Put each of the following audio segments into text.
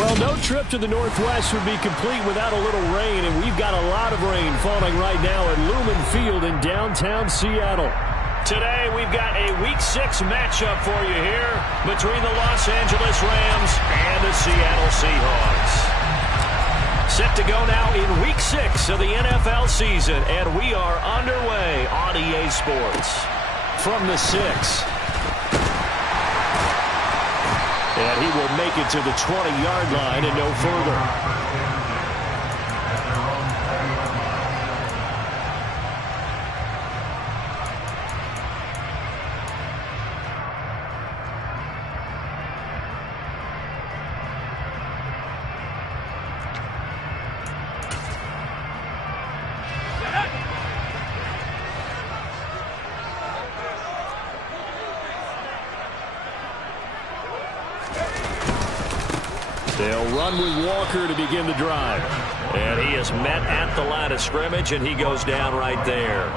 Well, no trip to the Northwest would be complete without a little rain, and we've got a lot of rain falling right now at Lumen Field in downtown Seattle. Today, we've got a Week 6 matchup for you here between the Los Angeles Rams and the Seattle Seahawks. Set to go now in Week 6 of the NFL season, and we are underway on EA Sports. From the 6. And he will make it to the 20-yard line and no further. They'll run with Walker to begin the drive. And he is met at the line of scrimmage, and he goes down right there.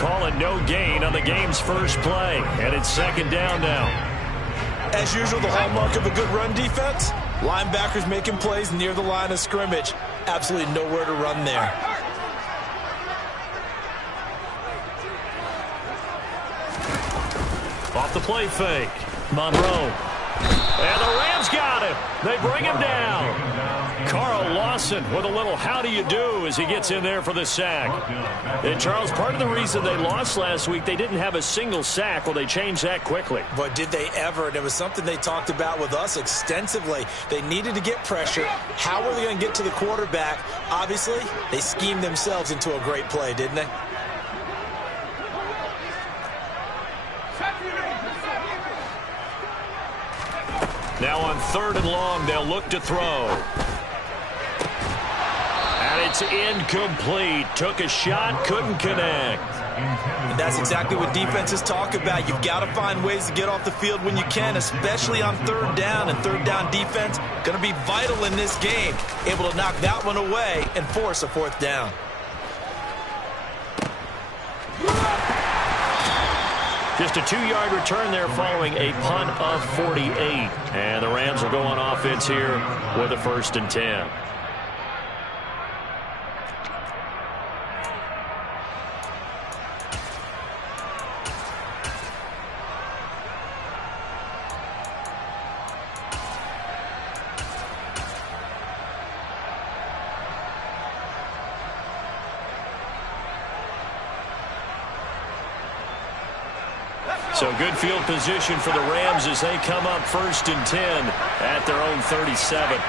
Calling no gain on the game's first play, and it's second down now. As usual, the hallmark of a good run defense, linebackers making plays near the line of scrimmage. Absolutely nowhere to run there. Off the play fake. Monroe. And the Rams got him. They bring him down. Carl Lawson with a little how do you do as he gets in there for the sack. And, Charles, part of the reason they lost last week, they didn't have a single sack. Well, they changed that quickly. But did they ever? And it was something they talked about with us extensively. They needed to get pressure. How were they going to get to the quarterback? Obviously, they schemed themselves into a great play, didn't they? Now on 3rd and long, they'll look to throw. And it's incomplete. Took a shot, couldn't connect. And that's exactly what defenses talk about. You've got to find ways to get off the field when you can, especially on 3rd down. And 3rd down defense going to be vital in this game. Able to knock that one away and force a 4th down. Just a 2-yard return there following a punt of 48. And the Rams will go on offense here with a 1st and 10. So good field position for the Rams as they come up 1st and 10 at their own 37.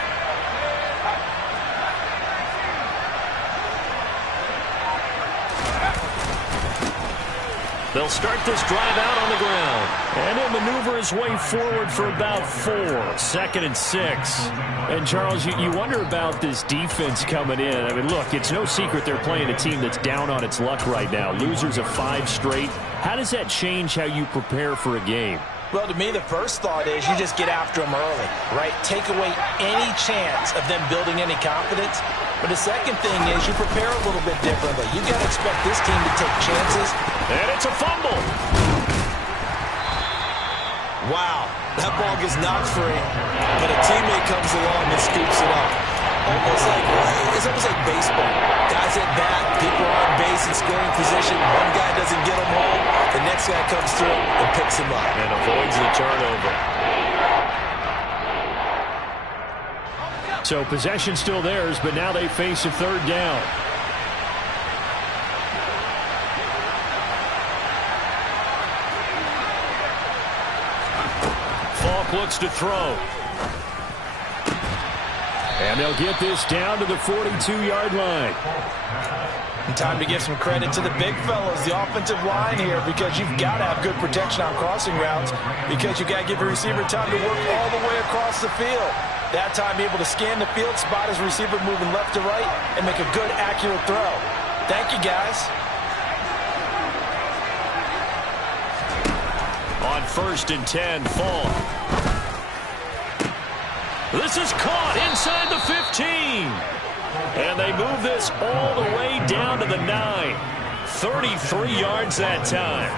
They'll start this drive out on the ground. And he'll maneuver his way forward for about 4. 2nd and 6. And, Charles, you wonder about this defense coming in. I mean, look, it's no secret they're playing a team that's down on its luck right now. Losers of 5 straight. How does that change how you prepare for a game? Well, to me, the first thought is you just get after them early, right? Take away any chance of them building any confidence. But the second thing is you prepare a little bit differently. You got to expect this team to take chances. And it's a fumble. Wow, that ball gets knocked free, but a teammate comes along and scoops it up. It's almost like baseball. Guys at bat, people are on base in scoring position. One guy doesn't get them all. The next guy comes through and picks him up. And avoids the turnover. So possession still theirs, but now they face a 3rd down. Falk looks to throw. And they'll get this down to the 42-yard line. And time to give some credit to the big fellas, the offensive line here, because you've got to have good protection on crossing routes, because you've got to give your receiver time to work all the way across the field. That time able to scan the field, spot his receiver moving left to right, and make a good, accurate throw. Thank you, guys. On 1st and 10, Falk. This is caught inside the 15. And they move this all the way down to the 9. 33 yards that time.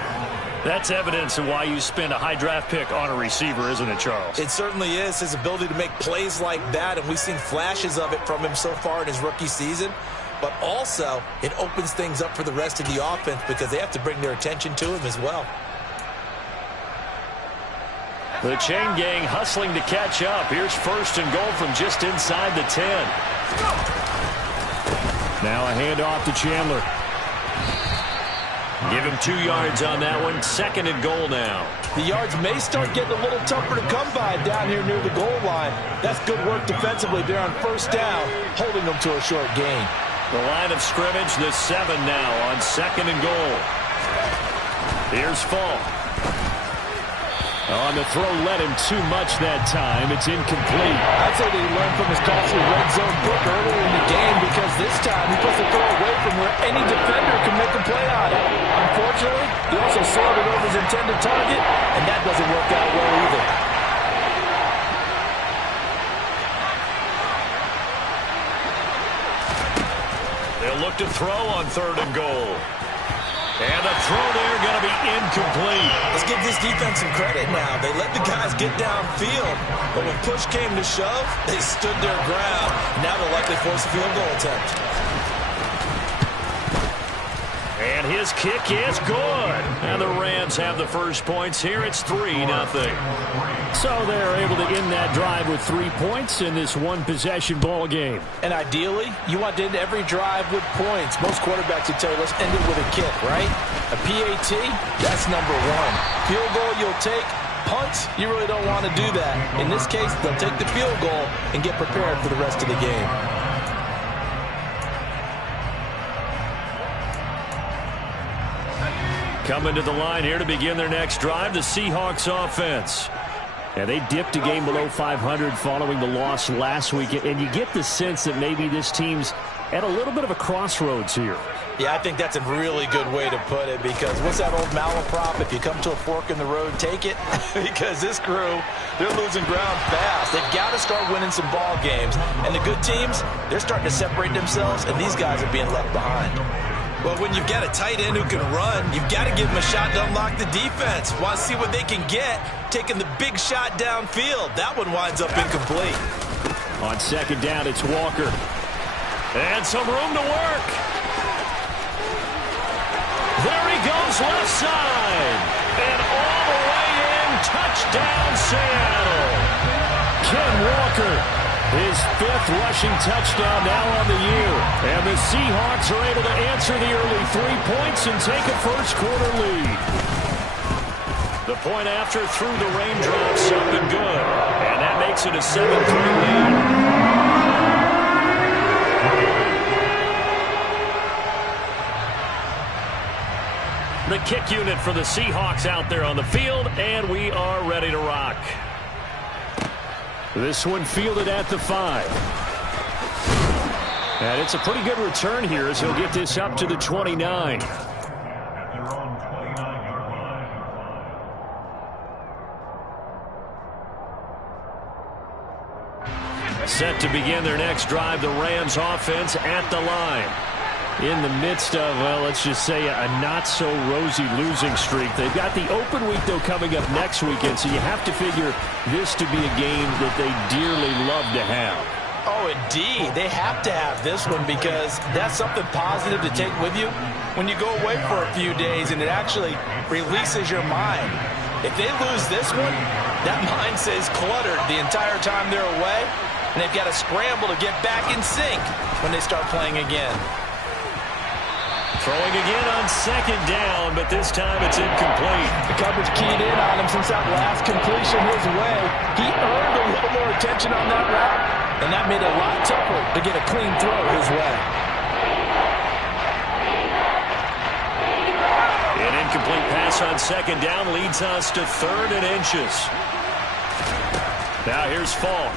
That's evidence of why you spend a high draft pick on a receiver, isn't it, Charles? It certainly is. His ability to make plays like that, and we've seen flashes of it from him so far in his rookie season. But also, it opens things up for the rest of the offense because they have to bring their attention to him as well. The chain gang hustling to catch up. Here's first and goal from just inside the 10. Now a handoff to Chandler. Give him 2 yards on that one. Second and goal now. The yards may start getting a little tougher to come by down here near the goal line. That's good work defensively there on first down, holding them to a short gain. The line of scrimmage, the 7 now on second and goal. Here's Fall. On the throw, led him too much that time. It's incomplete. I'd say that he learned from his costly red zone pick earlier in the game because this time he puts the throw away from where any defender can make a play on it. Unfortunately, he also sailed it over his intended target, and that doesn't work out well either. They'll look to throw on third and goal. And the throw there going to be incomplete. Let's give this defense some credit now. They let the guys get downfield, but when push came to shove, they stood their ground. Now they'll likely force a field goal attempt. And his kick is good. And the Rams have the first points here. It's 3-0. So they're able to end that drive with 3 points in this one-possession ball game. And ideally, you want to end every drive with points. Most quarterbacks would tell you, let's end it with a kick, right? A PAT, that's number 1. Field goal you'll take. Punts, you really don't want to do that. In this case, they'll take the field goal and get prepared for the rest of the game. Coming to the line here to begin their next drive, the Seahawks offense. And they dipped a game below 500 following the loss last week. And you get the sense that maybe this team's at a little bit of a crossroads here. Yeah, I think that's a really good way to put it because what's that old malaprop? If you come to a fork in the road, take it. Because this crew, they're losing ground fast. They've got to start winning some ball games. And the good teams, they're starting to separate themselves, and these guys are being left behind. Well, when you've got a tight end who can run, you've got to give him a shot to unlock the defense. Want to see what they can get, taking the big shot downfield. That one winds up incomplete. On second down, it's Walker. And some room to work. There he goes, left side. And all the way in, touchdown Seattle. Ken Walker, his 5th rushing touchdown now on the year. And the Seahawks are able to answer the early 3 points and take a first-quarter lead. The point after through the raindrops up and good. And that makes it a 7-3 lead. The kick unit for the Seahawks out there on the field, and we are ready to rock. This one fielded at the 5. And it's a pretty good return here as he'll get this up to the 29. Set to begin their next drive, the Rams offense at the line. In the midst of, well, let's just say a not-so-rosy losing streak. They've got the open week, though, coming up next weekend, so you have to figure this to be a game that they dearly love to have. Oh, indeed. They have to have this one because that's something positive to take with you when you go away for a few days, and it actually releases your mind. If they lose this one, that mind stays cluttered the entire time they're away, and they've got to scramble to get back in sync when they start playing again. Throwing again on second down, but this time it's incomplete. The coverage keyed in on him since that last completion his way. He earned a little more attention on that route, and that made it a lot tougher to get a clean throw his way. An incomplete pass on second down leads us to 3rd and inches. Now here's Fall.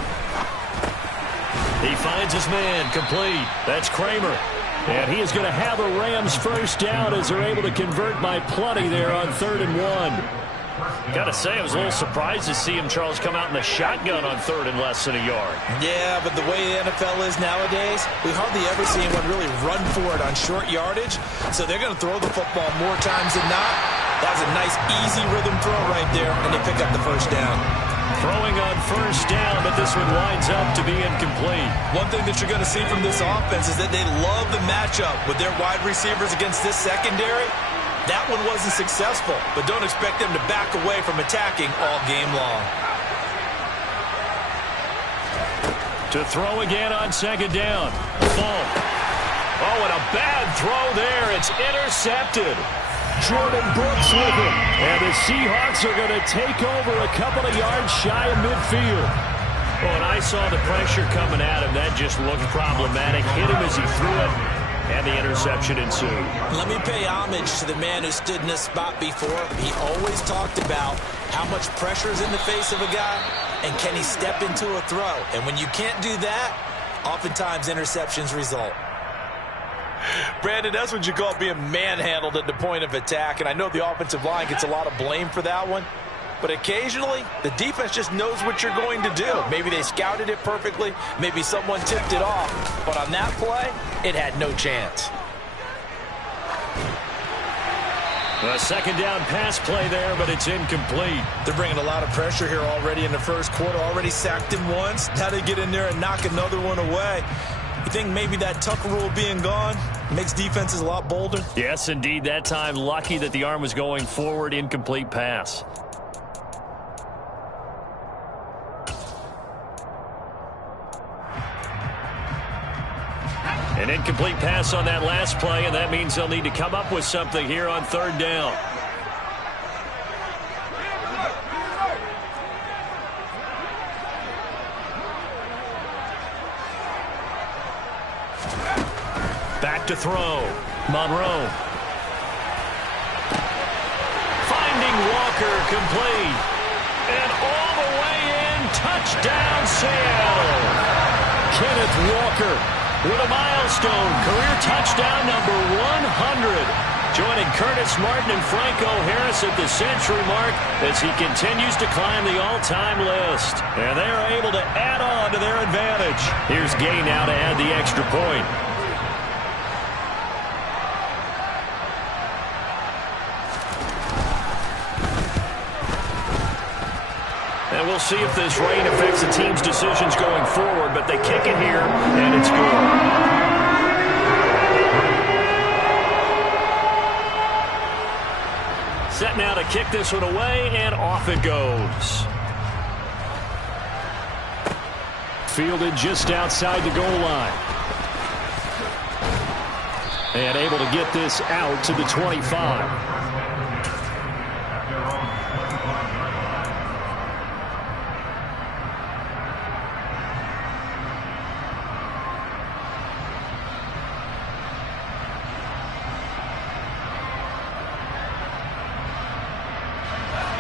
He finds his man, complete. That's Kramer. And he is going to have a Rams first down as they're able to convert by plenty there on 3rd and 1. Got to say, I was a little surprised to see him, Charles, come out in the shotgun on 3rd and less than a yard. Yeah, but the way the NFL is nowadays, we hardly ever see anyone really run for it on short yardage. So they're going to throw the football more times than not. That was a nice, easy rhythm throw right there, and they pick up the first down. Throwing on first down, but this one winds up to be incomplete. One thing that you're going to see from this offense is that they love the matchup with their wide receivers against this secondary. That one wasn't successful, but don't expect them to back away from attacking all game long. To throw again on second down. Fall. Oh, and a bad throw there. It's intercepted. Jordan Brooks with him. And the Seahawks are going to take over a couple of yards shy of midfield. Oh, and I saw the pressure coming at him. That just looked problematic. Hit him as he threw it, and the interception ensued. Let me pay homage to the man who stood in this spot before. He always talked about how much pressure is in the face of a guy, and can he step into a throw. And when you can't do that, oftentimes interceptions result. Brandon, that's what you call being manhandled at the point of attack. And I know the offensive line gets a lot of blame for that one. But occasionally, the defense just knows what you're going to do. Maybe they scouted it perfectly. Maybe someone tipped it off. But on that play, it had no chance. A second down pass play there, but it's incomplete. They're bringing a lot of pressure here already in the first quarter. Already sacked him once. Now they get in there and knock another one away. You think maybe that Tucker rule being gone makes defenses a lot bolder? Yes, indeed. That time, lucky that the arm was going forward. Incomplete pass. An incomplete pass on that last play, and that means they'll need to come up with something here on third down. Back to throw. Monroe. Finding Walker, complete. And all the way in, touchdown Seattle. Kenneth Walker with a milestone, career touchdown number 100. Joining Curtis Martin and Franco Harris at the century mark as he continues to climb the all-time list. And they're able to add on to their advantage. Here's Gay now to add the extra point. And we'll see if this rain affects the team's decisions going forward, but they kick it here, and it's good. Set now to kick this one away, and off it goes. Fielded just outside the goal line. And able to get this out to the 25.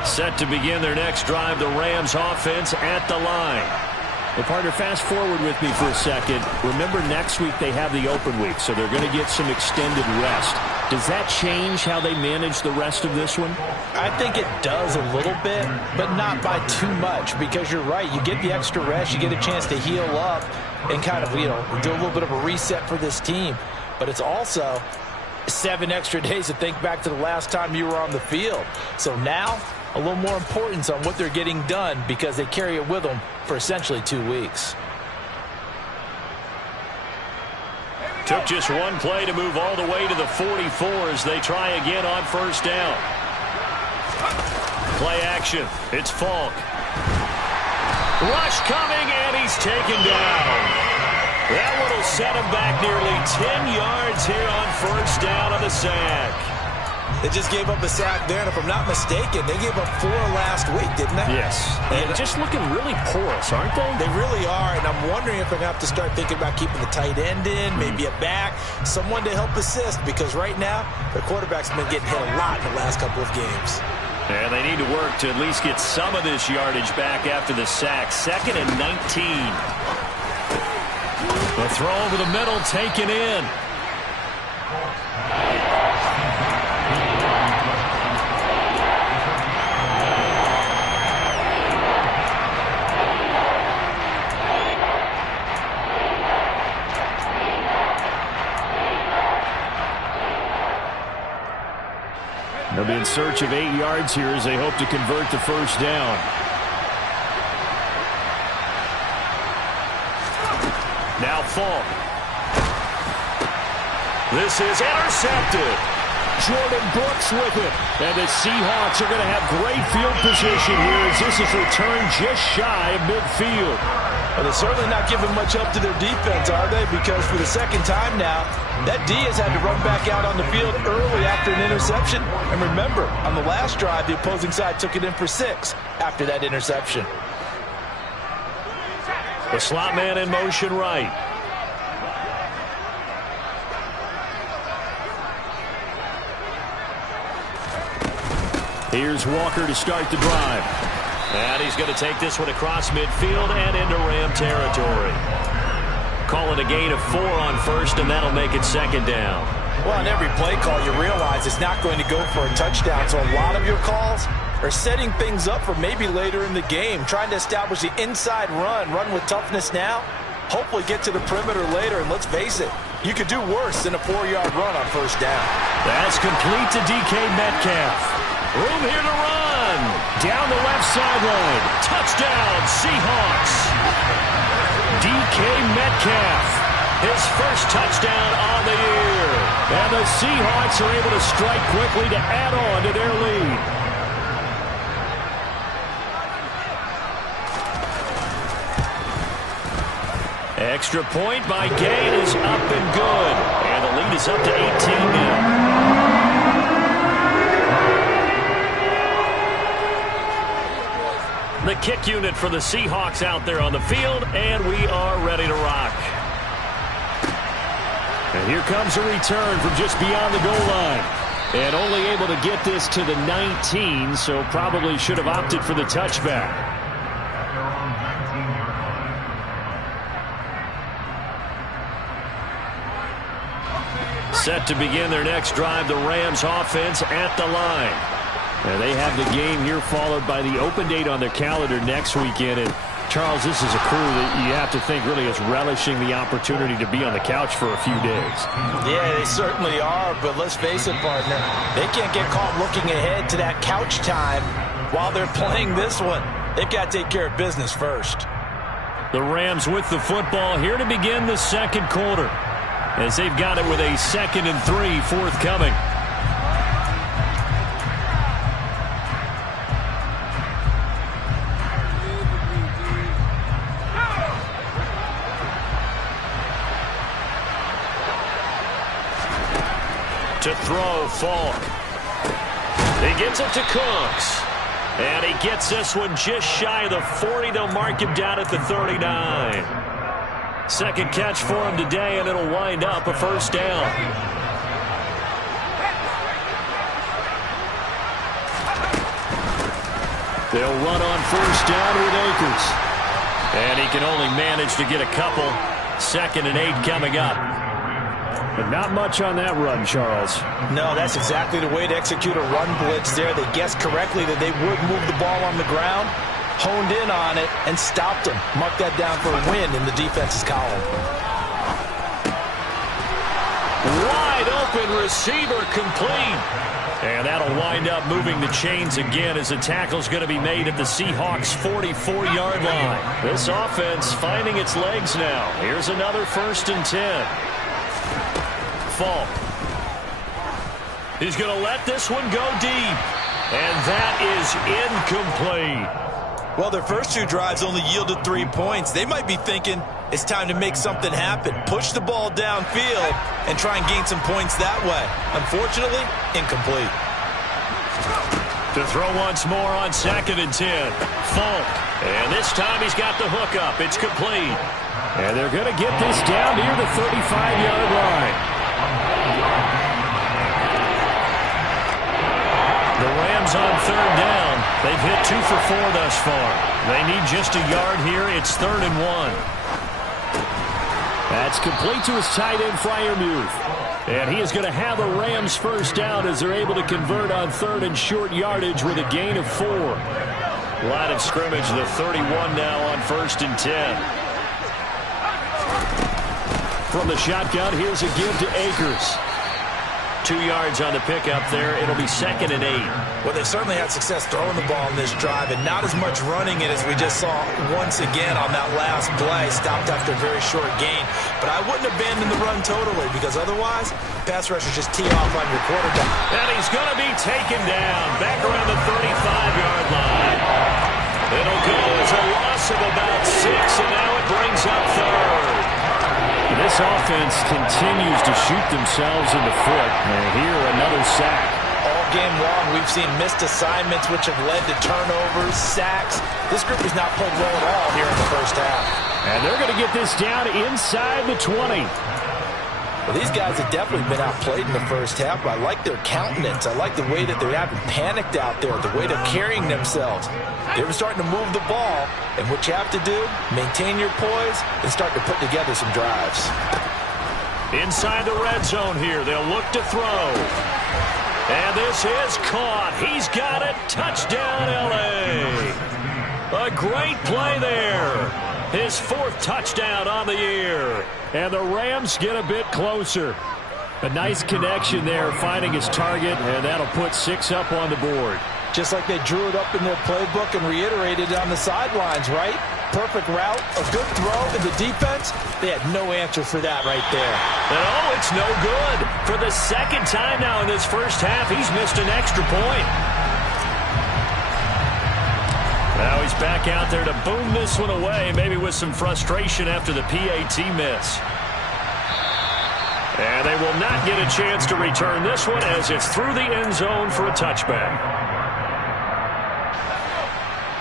Set to begin their next drive, the Rams offense at the line. Well, partner, fast forward with me for a second. Remember, next week they have the open week, so they're going to get some extended rest. Does that change how they manage the rest of this one? I think it does a little bit, but not by too much, because you're right. You get the extra rest, you get a chance to heal up and kind of, do a little bit of a reset for this team. But it's also 7 extra days to think back to the last time you were on the field. So now, a little more importance on what they're getting done because they carry it with them for essentially 2 weeks. Took just one play to move all the way to the 44 as they try again on first down. Play action. It's Falk. Rush coming, and he's taken down. That one will set him back nearly 10 yards here on first down on the sack. They just gave up a sack there, and if I'm not mistaken, they gave up 4 last week, didn't they? Yes. And just looking really porous, aren't they? They really are, and I'm wondering if they're going to have to start thinking about keeping the tight end in, maybe a back, someone to help assist, because right now, their quarterback's been getting hit a lot in the last couple of games. And they need to work to at least get some of this yardage back after the sack. 2nd and 19. The throw over the middle taken in. They'll be in in search of 8 yards here as they hope to convert the first down. Now Falk. This is intercepted. Jordan Brooks with it. And the Seahawks are going to have great field position here as this is returned just shy of midfield. Well, they're certainly not giving much help to their defense, are they? Because for the second time now, that D has had to run back out on the field early after an interception. And remember, on the last drive, the opposing side took it in for 6 after that interception. The slot man in motion right. Here's Walker to start the drive. And he's going to take this one across midfield and into Ram territory. Call it a gain of 4 on first, and that'll make it second down. Well, on every play call, you realize it's not going to go for a touchdown. So a lot of your calls are setting things up for maybe later in the game, trying to establish the inside run with toughness now, hopefully get to the perimeter later. And let's face it, you could do worse than a 4-yard run on first down. That's complete to DK Metcalf. Room here to run. Down the left sideline. Touchdown, Seahawks. DK Metcalf, his first touchdown on the year. And the Seahawks are able to strike quickly to add on to their lead. Extra point by Gay is up and good. And the lead is up to 18 now. The kick unit for the Seahawks out there on the field, and we are ready to rock. And here comes a return from just beyond the goal line. And only able to get this to the 19, so probably should have opted for the touchback. Set to begin their next drive, the Rams offense at the line. And they have the game here followed by the open date on their calendar next weekend. And Charles, this is a crew that you have to think really is relishing the opportunity to be on the couch for a few days. Yeah, they certainly are, but let's face it, partner, they can't get caught looking ahead to that couch time while they're playing this one. They've got to take care of business first. The Rams with the football here to begin the second quarter, as they've got it with a 2nd and 3 forthcoming. To throw, Falk. He gets it to Cooks. And he gets this one just shy of the 40. They'll mark him down at the 39. Second catch for him today, and it'll wind up a first down. They'll run on first down with Akers. And he can only manage to get a couple. 2nd and 8 coming up. But not much on that run, Charles. No, that's exactly the way to execute a run blitz there. They guessed correctly that they would move the ball on the ground, honed in on it, and stopped them. Mark that down for a win in the defense's column. Wide open receiver complete. And that'll wind up moving the chains again as the tackle's going to be made at the Seahawks' 44-yard line. This offense finding its legs now. Here's another 1st and 10. Falk. He's going to let this one go deep. And that is incomplete. Well, their first 2 drives only yielded 3 points. They might be thinking it's time to make something happen. Push the ball downfield and try and gain some points that way. Unfortunately, incomplete. To throw once more on 2nd and 10. Falk. And this time he's got the hook up. It's complete. And they're going to get this down near the 35-yard line. The Rams on 3rd down. They've hit 2 for 4 thus far. They need just a yard here. It's 3rd and 1. That's complete to his tight end, Freiermuth. And he is going to have a Rams first down as they're able to convert on 3rd and short yardage with a gain of 4. Line of scrimmage, the 31 now on 1st and 10. From the shotgun, here's a give to Akers. 2 yards on the pickup there. It'll be 2nd and 8. Well, they certainly had success throwing the ball in this drive, and not as much running it as we just saw once again on that last play. Stopped after a very short gain. But I wouldn't abandon the run totally, because otherwise, pass rushers just tee off on your quarterback. And he's going to be taken down back around the 35-yard line. It'll go as a loss of about 6, and now it brings up 3rd. This offense continues to shoot themselves in the foot. And here, another sack. All game long, we've seen missed assignments, which have led to turnovers, sacks. This group has not played well at all here in the first half. And they're going to get this down inside the 20. Well, these guys have definitely been outplayed in the first half, but I like their countenance. I like the way that they're having panicked out there, the way they're carrying themselves. They're starting to move the ball, and what you have to do, maintain your poise and start to put together some drives. Inside the red zone here, they'll look to throw. And this is caught. He's got it. Touchdown, L.A. A great play there. His 4th touchdown on the year. And the Rams get a bit closer. A nice connection there, finding his target, and that'll put 6 up on the board. Just like they drew it up in their playbook and reiterated it on the sidelines, right? Perfect route, a good throw, and the defense, they had no answer for that right there. And oh, it's no good. For the 2nd time now in this first half, he's missed an extra point. Now he's back out there to boom this one away, maybe with some frustration after the PAT miss. And they will not get a chance to return this one as it's through the end zone for a touchback.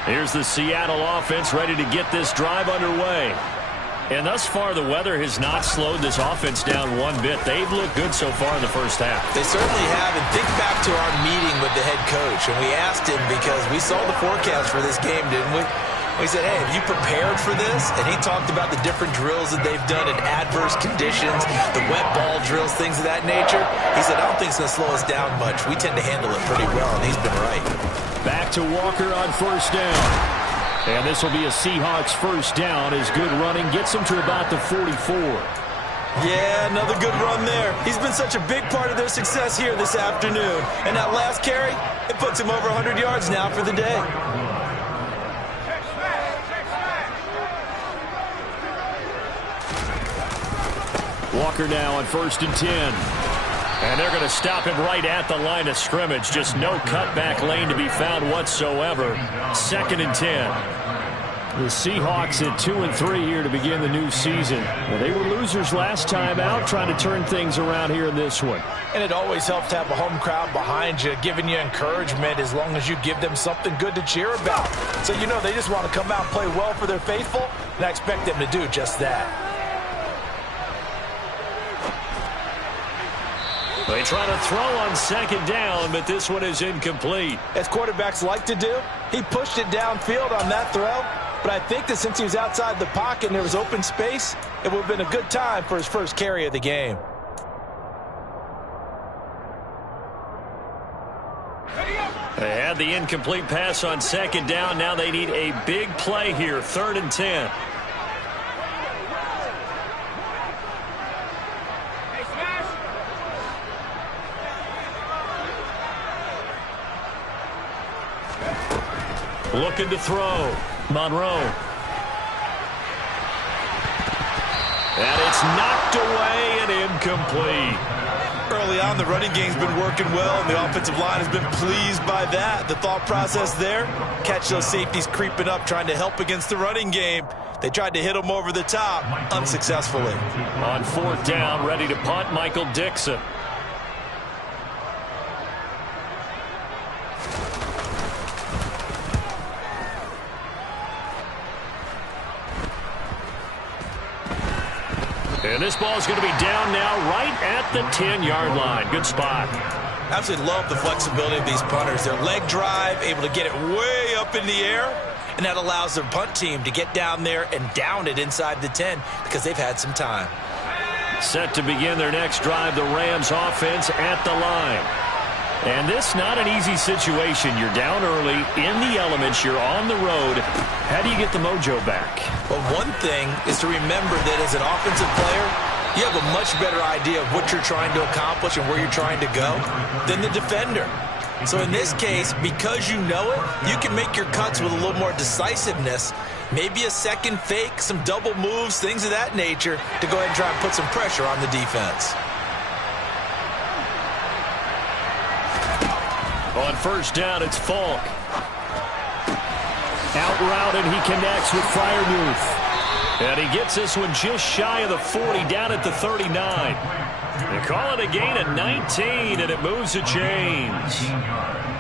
Here's the Seattle offense ready to get this drive underway. And thus far, the weather has not slowed this offense down one bit. They've looked good so far in the first half. They certainly have. And think back to our meeting with the head coach. And we asked him, because we saw the forecast for this game, didn't we? We said, hey, have you prepared for this? And he talked about the different drills that they've done in adverse conditions, the wet ball drills, things of that nature. He said, I don't think it's going to slow us down much. We tend to handle it pretty well, and he's been right. Back to Walker on 1st down. And this will be a Seahawks 1st down as good running gets him to about the 44. Yeah, another good run there. He's been such a big part of their success here this afternoon. And that last carry, it puts him over 100 yards now for the day. Walker now on 1st and 10. And they're going to stop him right at the line of scrimmage. Just no cutback lane to be found whatsoever. 2nd and 10. The Seahawks at 2-3 here to begin the new season. Well, they were losers last time out, trying to turn things around here in this one. And it always helps to have a home crowd behind you, giving you encouragement as long as you give them something good to cheer about. So, you know, they just want to come out and play well for their faithful, and I expect them to do just that. They try to throw on 2nd down, but this one is incomplete. As quarterbacks like to do, he pushed it downfield on that throw. But I think that since he was outside the pocket and there was open space, it would have been a good time for his first carry of the game. They had the incomplete pass on 2nd down. Now they need a big play here, 3rd and 10. Looking to throw. Monroe. And it's knocked away and incomplete. Early on, the running game's been working well, and the offensive line has been pleased by that. The thought process there, catch those safeties creeping up, trying to help against the running game. They tried to hit them over the top, unsuccessfully. On 4th down, ready to punt, Michael Dixon. And this ball is going to be down now right at the 10-yard line. Good spot. Absolutely love the flexibility of these punters. Their leg drive, able to get it way up in the air, and that allows their punt team to get down there and down it inside the 10 because they've had some time. Set to begin their next drive, the Rams offense at the line. And this not an easy situation. You're down early, in the elements, you're on the road. How do you get the mojo back? Well, one thing is to remember that as an offensive player, you have a much better idea of what you're trying to accomplish and where you're trying to go than the defender. So in this case, because you know it, you can make your cuts with a little more decisiveness, maybe a second fake, some double moves, things of that nature, to go ahead and try and put some pressure on the defense. On first down, it's Falk. Out route, and he connects with Freiermuth. And he gets this one just shy of the 40, down at the 39. They call it a gain of 19, and it moves the chains.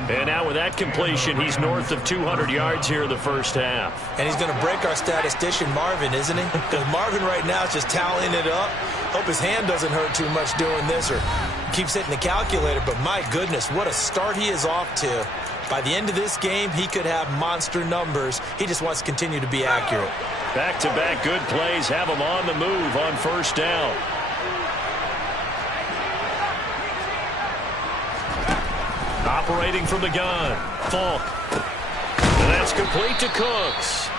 And now with that completion, he's north of 200 yards here in the first half. And he's going to break our statistician, Marvin, isn't he? Because Marvin right now is just tallying it up. Hope his hand doesn't hurt too much doing this or keeps hitting the calculator. But my goodness, what a start he is off to. By the end of this game, he could have monster numbers. He just wants to continue to be accurate. Back-to-back good plays have him on the move on first down. Operating from the gun, Falk. And that's complete to Cooks.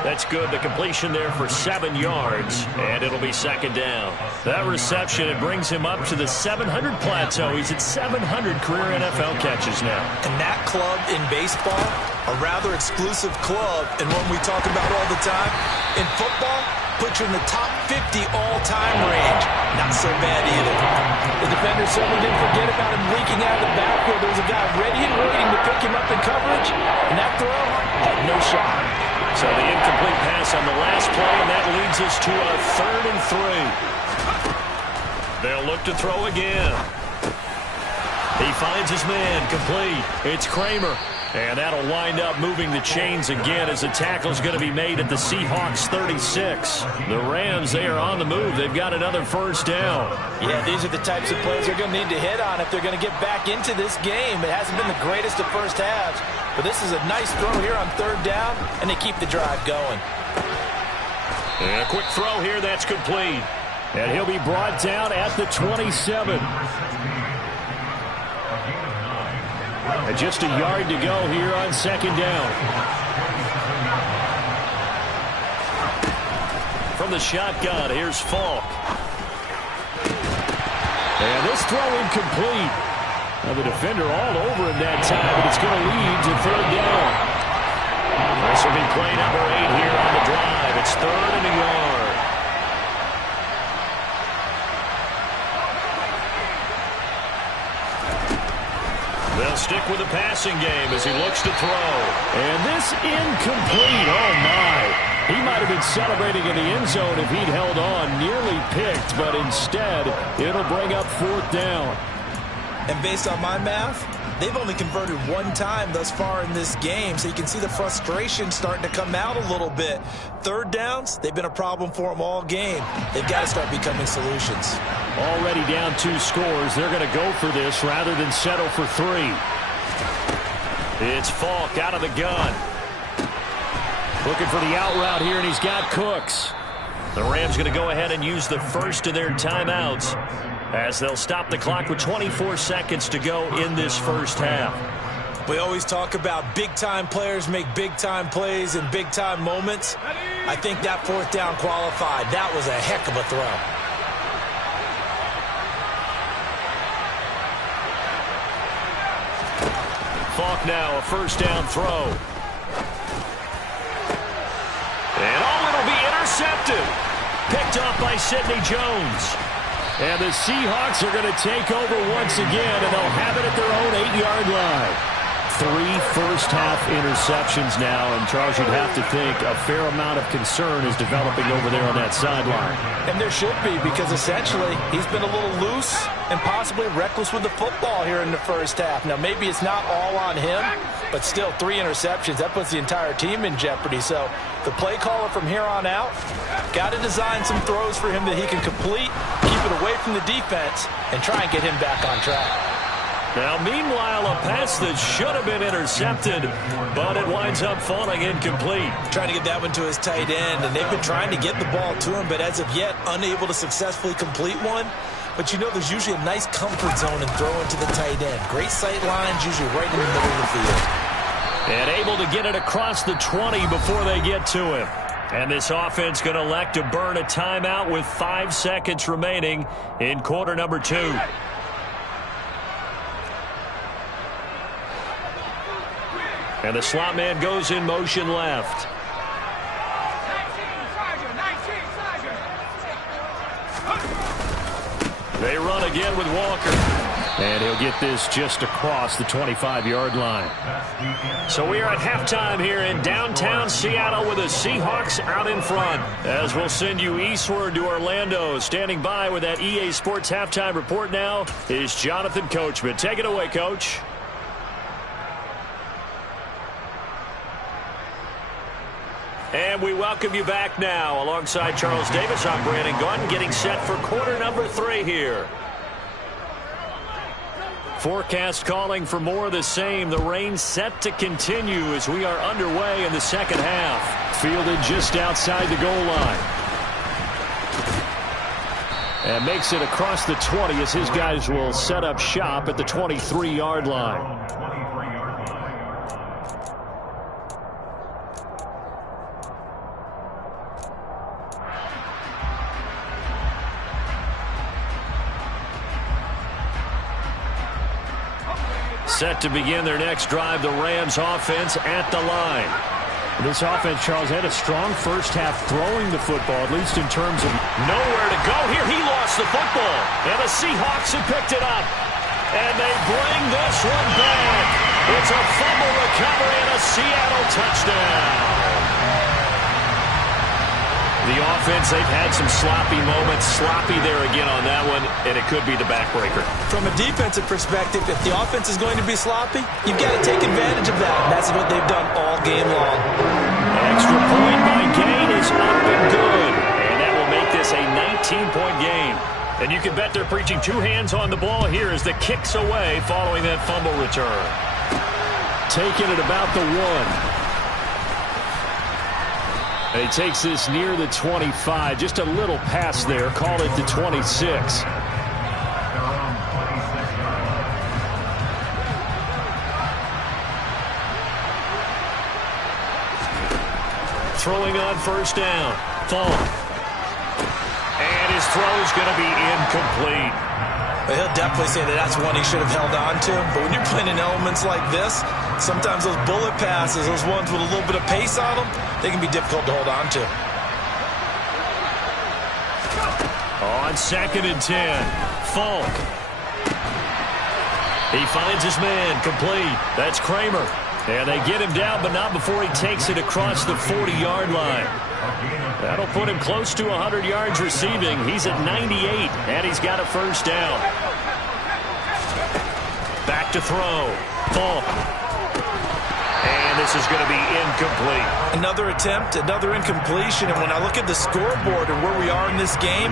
That's good. The completion there for 7 yards, and it'll be second down. That reception, it brings him up to the 700 plateau. He's at 700 career NFL catches now. And that club in baseball, a rather exclusive club, and one we talk about all the time. In football, puts you in the top 50 all-time range. Not so bad either. The defender certainly didn't forget about him leaking out of the backfield. There was a guy ready and waiting to pick him up in coverage, and that throw had no shot. So the incomplete pass on the last play, and that leads us to a 3rd and 3. They'll look to throw again. He finds his man, complete. It's Kramer. And that'll wind up moving the chains again as the tackle's going to be made at the Seahawks 36. The Rams, they are on the move. They've got another first down. Yeah, these are the types of plays they're going to need to hit on if they're going to get back into this game. It hasn't been the greatest of first halves, but this is a nice throw here on 3rd down, and they keep the drive going. And a quick throw here, that's complete. And he'll be brought down at the 27. And just a yard to go here on second down. From the shotgun, here's Falk. And this throw incomplete. Now the defender all over him that time, but it's going to lead to 3rd down. This will be play number 8 here on the drive. It's 3rd and a yard. They'll stick with the passing game as he looks to throw. And this incomplete. Oh, my. He might have been celebrating in the end zone if he'd held on. Nearly picked, but instead, it'll bring up 4th down. And based on my math, they've only converted 1 time thus far in this game, so you can see the frustration starting to come out a little bit. 3rd downs, they've been a problem for them all game. They've got to start becoming solutions. Already down 2 scores. They're going to go for this rather than settle for 3. It's Falk out of the gun. Looking for the out route here, and he's got Cooks. The Rams going to go ahead and use the first of their timeouts as they'll stop the clock with 24 seconds to go in this first half. We always talk about big-time players make big-time plays in big-time moments. I think that 4th down qualified. That was a heck of a throw. Falk now, a first down throw. And it'll be intercepted. Picked off by Sidney Jones. And the Seahawks are going to take over once again, and they'll have it at their own 8-yard line. 3 first-half interceptions now, and Charles, you'd have to think a fair amount of concern is developing over there on that sideline. And there should be, because essentially he's been a little loose and possibly reckless with the football here in the first half. Now, maybe it's not all on him, but still 3 interceptions. That puts the entire team in jeopardy. So the play caller from here on out got to design some throws for him that he can complete, keep it away from the defense, and try and get him back on track. Now, meanwhile, a pass that should have been intercepted, but it winds up falling incomplete. Trying to get that one to his tight end, and they've been trying to get the ball to him, but as of yet, unable to successfully complete one. But you know there's usually a nice comfort zone in throwing to the tight end. Great sight lines, usually right in the middle of the field. And able to get it across the 20 before they get to him. And this offense going to elect to burn a timeout with 5 seconds remaining in quarter number 2. And the slot man goes in motion left. They run again with Walker. And he'll get this just across the 25-yard line. So we are at halftime here in downtown Seattle with the Seahawks out in front. As we'll send you eastward to Orlando. Standing by with that EA Sports halftime report now is Jonathan Coachman. Take it away, Coach. And we welcome you back now. Alongside Charles Davis, I'm Brandon Gunn, getting set for quarter number 3 here. Forecast calling for more of the same. The rain set to continue as we are underway in the second half. Fielded just outside the goal line. And makes it across the 20 as his guys will set up shop at the 23-yard line. Set to begin their next drive, the Rams offense at the line. This offense, Charles, had a strong first half throwing the football, at least in terms of nowhere to go here. He lost the football, and the Seahawks have picked it up. And they bring this one back. It's a fumble recovery and a Seattle touchdown. The offense, they've had some sloppy moments. Sloppy there again on that one, and it could be the backbreaker. From a defensive perspective, if the offense is going to be sloppy, you've got to take advantage of that. And that's what they've done all game long. Extra point by Gain is up and good. And that will make this a 19-point game. And you can bet they're preaching 2 hands on the ball here as the kick's away following that fumble return. Taking it about the 1. And he takes this near the 25. Just a little pass there. Call it the 26. Throwing on first down. Fall. And his throw's going to be incomplete. He'll definitely say that that's one he should have held on to. But when you're playing in elements like this, sometimes those bullet passes, those ones with a little bit of pace on them, they can be difficult to hold on to. On 2nd and 10, Falk. He finds his man, complete. That's Kramer. And they get him down, but not before he takes it across the 40-yard line. That'll put him close to 100 yards receiving. He's at 98, and he's got a first down. Back to throw. Falk. And this is going to be incomplete. Another attempt, another incompletion. And when I look at the scoreboard and where we are in this game,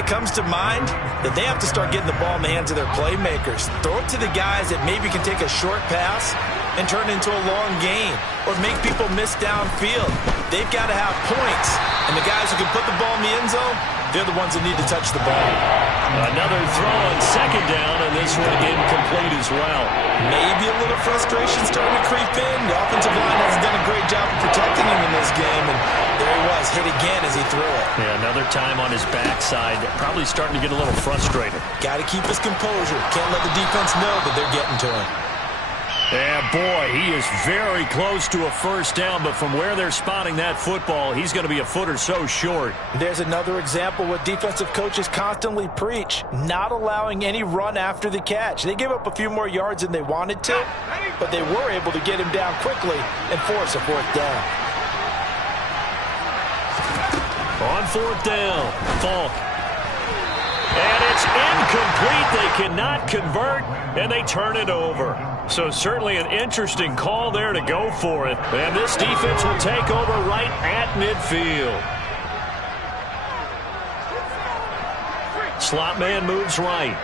it comes to mind that they have to start getting the ball in the hands of their playmakers. Throw it to the guys that maybe can take a short pass and turn it into a long gain or make people miss downfield. They've got to have points. And the guys who can put the ball in the end zone, they're the ones that need to touch the ball. Another throw on 2nd down, and this one incomplete as well. Maybe a little frustration starting to creep in. The offensive line hasn't done a great job of protecting him in this game, and there he was, hit again as he threw it. Yeah, another time on his backside, probably starting to get a little frustrated. Got to keep his composure. Can't let the defense know that they're getting to him. Yeah, boy, he is very close to a first down, but from where they're spotting that football, he's going to be a foot or so short. There's another example what defensive coaches constantly preach, not allowing any run after the catch. They gave up a few more yards than they wanted to, but they were able to get him down quickly and force a 4th down. On 4th down, Falk. And it's incomplete. They cannot convert, and they turn it over. So certainly an interesting call there to go for it. And this defense will take over right at midfield. Slot man moves right.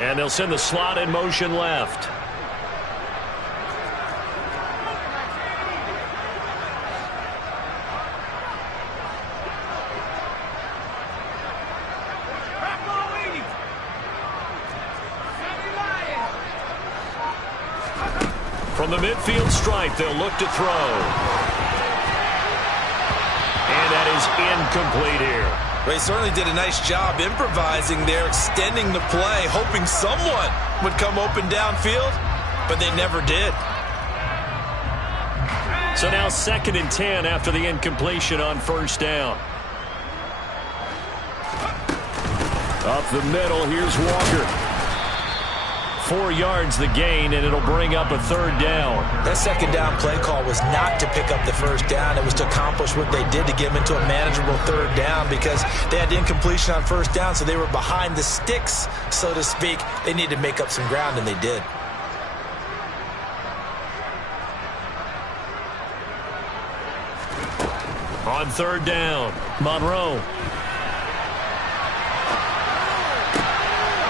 And they'll send the slot in motion left. From the midfield stripe, they'll look to throw. And that is incomplete here. They certainly did a nice job improvising there, extending the play, hoping someone would come open downfield, but they never did. So now 2nd and 10 after the incompletion on first down. Up the middle, here's Walker. 4 yards the gain, and it'll bring up a 3rd down. That 2nd down play call was not to pick up the 1st down. It was to accomplish what they did to get them into a manageable 3rd down because they had incompletion on 1st down, so they were behind the sticks, so to speak. They needed to make up some ground, and they did. On 3rd down, Monroe.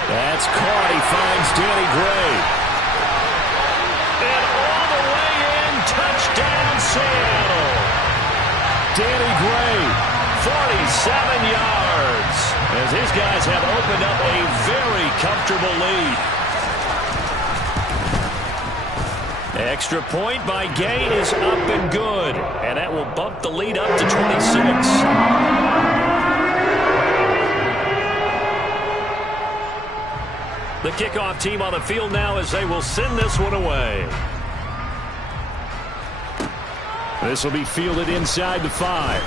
That's caught. He finds Danny Gray. And all the way in, touchdown Seattle. Danny Gray, 47 yards. As his guys have opened up a very comfortable lead. Extra point by Gay is up and good. And that will bump the lead up to 26. The kickoff team on the field now as they will send this one away. This will be fielded inside the 5.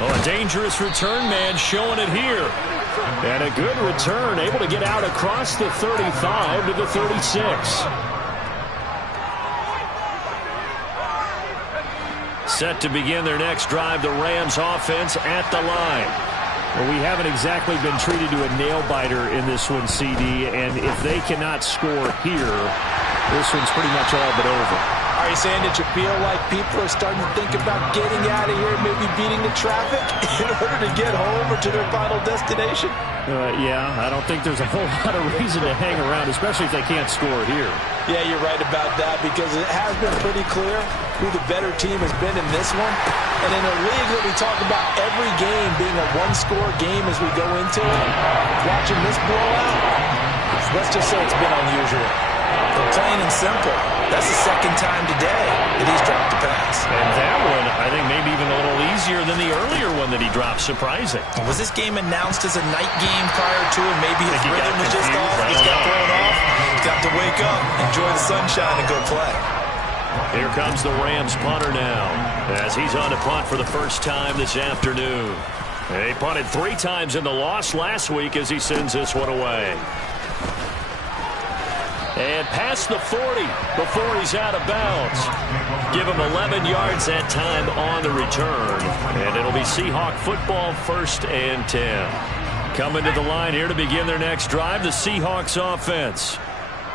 Oh, a dangerous return man showing it here. And a good return, able to get out across the 35 to the 36. Set to begin their next drive, the Rams offense at the line. Well, we haven't exactly been treated to a nail-biter in this one, CD, and if they cannot score here, this one's pretty much all but over. Are you saying that you feel like people are starting to think about getting out of here, maybe beating the traffic in order to get home or to their final destination? Yeah, I don't think there's a whole lot of reason to hang around, especially if they can't score here. Yeah, you're right about that because it has been pretty clear who the better team has been in this one. And in a league that we talk about every game being a one-score game as we go into it, watching this blowout, let's just say it's been unusual. But plain and simple, that's the 2nd time today that he's dropped the pass. And that one, I think, maybe even a little easier than the earlier one that he dropped. Surprising. Was this game announced as a night game prior to it? Maybe his rhythm was just off. He just got thrown off. He's got to wake up, enjoy the sunshine, and go play. Here comes the Rams punter now as he's on to punt for the first time this afternoon. He punted 3 times in the loss last week as he sends this one away. And past the 40 before he's out of bounds. Give him 11 yards that time on the return. And it'll be Seahawk football, 1st and 10. Coming to the line here to begin their next drive, the Seahawks offense.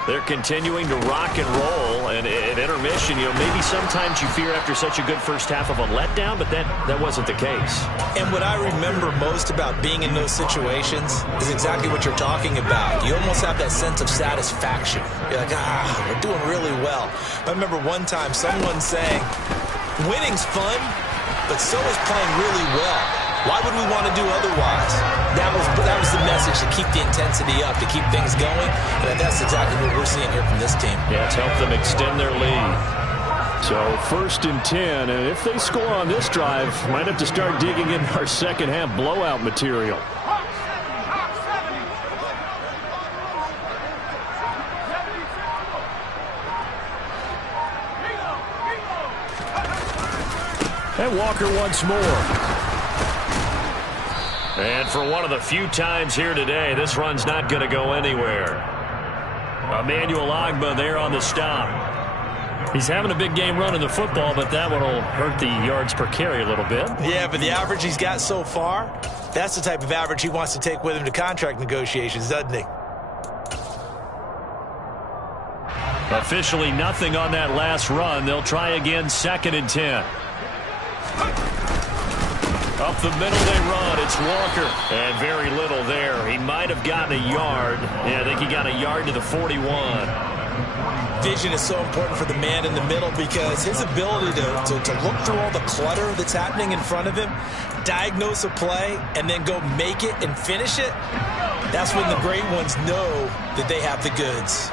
They're continuing to rock and roll, and at intermission, maybe sometimes you fear after such a good first half of a letdown, but that wasn't the case. And what I remember most about being in those situations is exactly what you're talking about. You almost have that sense of satisfaction. You're like, we're doing really well. I remember one time someone saying, winning's fun, but so is playing really well. Why would we want to do otherwise? That was the message, to keep the intensity up, to keep things going. And that's exactly what we're seeing here from this team. Yeah, it's helped them extend their lead. So 1st and 10, and if they score on this drive, might have to start digging in our second half blowout material. And Walker once more. And for one of the few times here today, this run's not going to go anywhere. Emmanuel Ogbah there on the stop. He's having a big game running the football, but that one will hurt the yards per carry a little bit. Yeah, but the average he's got so far, that's the type of average he wants to take with him to contract negotiations, doesn't he? Officially nothing on that last run. They'll try again, 2nd and 10. Up the middle they run. It's Walker. And very little there. He might have gotten a yard. Yeah, I think he got a yard to the 41. Vision is so important for the man in the middle because his ability to look through all the clutter that's happening in front of him, diagnose a play, and then go make it and finish it, that's when the great ones know that they have the goods.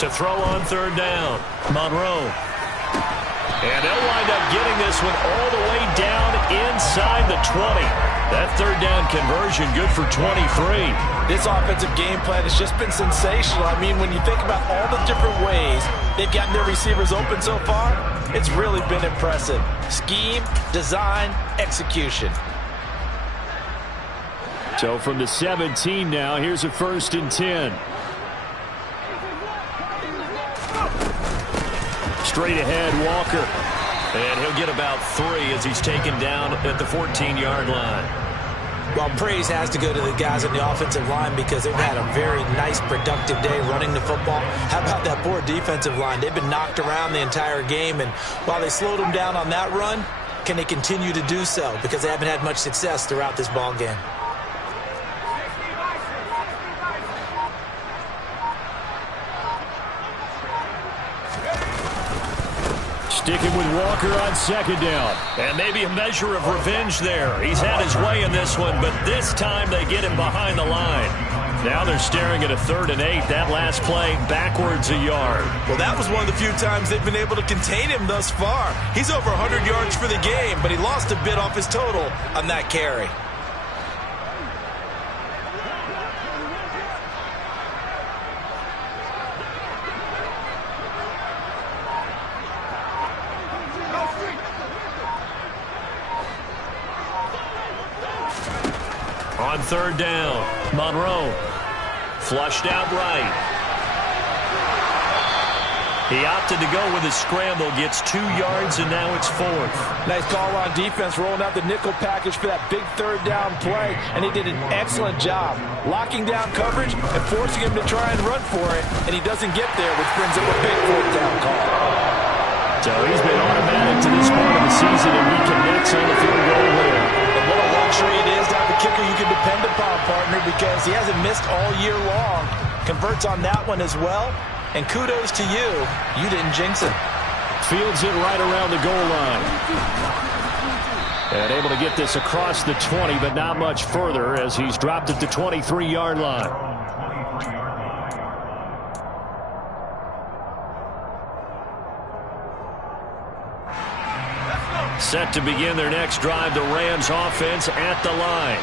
To throw on third down. Monroe. And they'll wind up getting this one all the way down inside the 20. That third down conversion good for 23. This offensive game plan has just been sensational. I mean, when you think about all the different ways they've gotten their receivers open so far, it's really been impressive. Scheme, design, execution. So from the 17 now, here's a 1st and 10. Straight ahead, Walker. And he'll get about 3 as he's taken down at the 14-yard line. Well, praise has to go to the guys on the offensive line because they've had a very nice, productive day running the football. How about that poor defensive line? They've been knocked around the entire game, and while they slowed them down on that run, can they continue to do so? Because they haven't had much success throughout this ball game. Sticking with Walker on 2nd down. And maybe a measure of revenge there. He's had his way in this one, but this time they get him behind the line. Now they're staring at a 3rd and 8. That last play backwards a yard. Well, that was one of the few times they've been able to contain him thus far. He's over 100 yards for the game, but he lost a bit off his total on that carry. On 3rd down, Monroe flushed out right. He opted to go with his scramble, gets 2 yards, and now it's 4th. Nice call on defense, rolling out the nickel package for that big 3rd down play, and he did an excellent job locking down coverage and forcing him to try and run for it, and he doesn't get there, which brings up a big 4th down call. So he's been automatic to this part of the season, and he connects on the 3rd goal here. And what a luxury it is to have a kicker you can depend upon, partner, because he hasn't missed all year long. Converts on that one as well. And kudos to you. You didn't jinx him. Fields it right around the goal line. And able to get this across the 20, but not much further as he's dropped at the 23-yard line. Set to begin their next drive, the Rams offense at the line.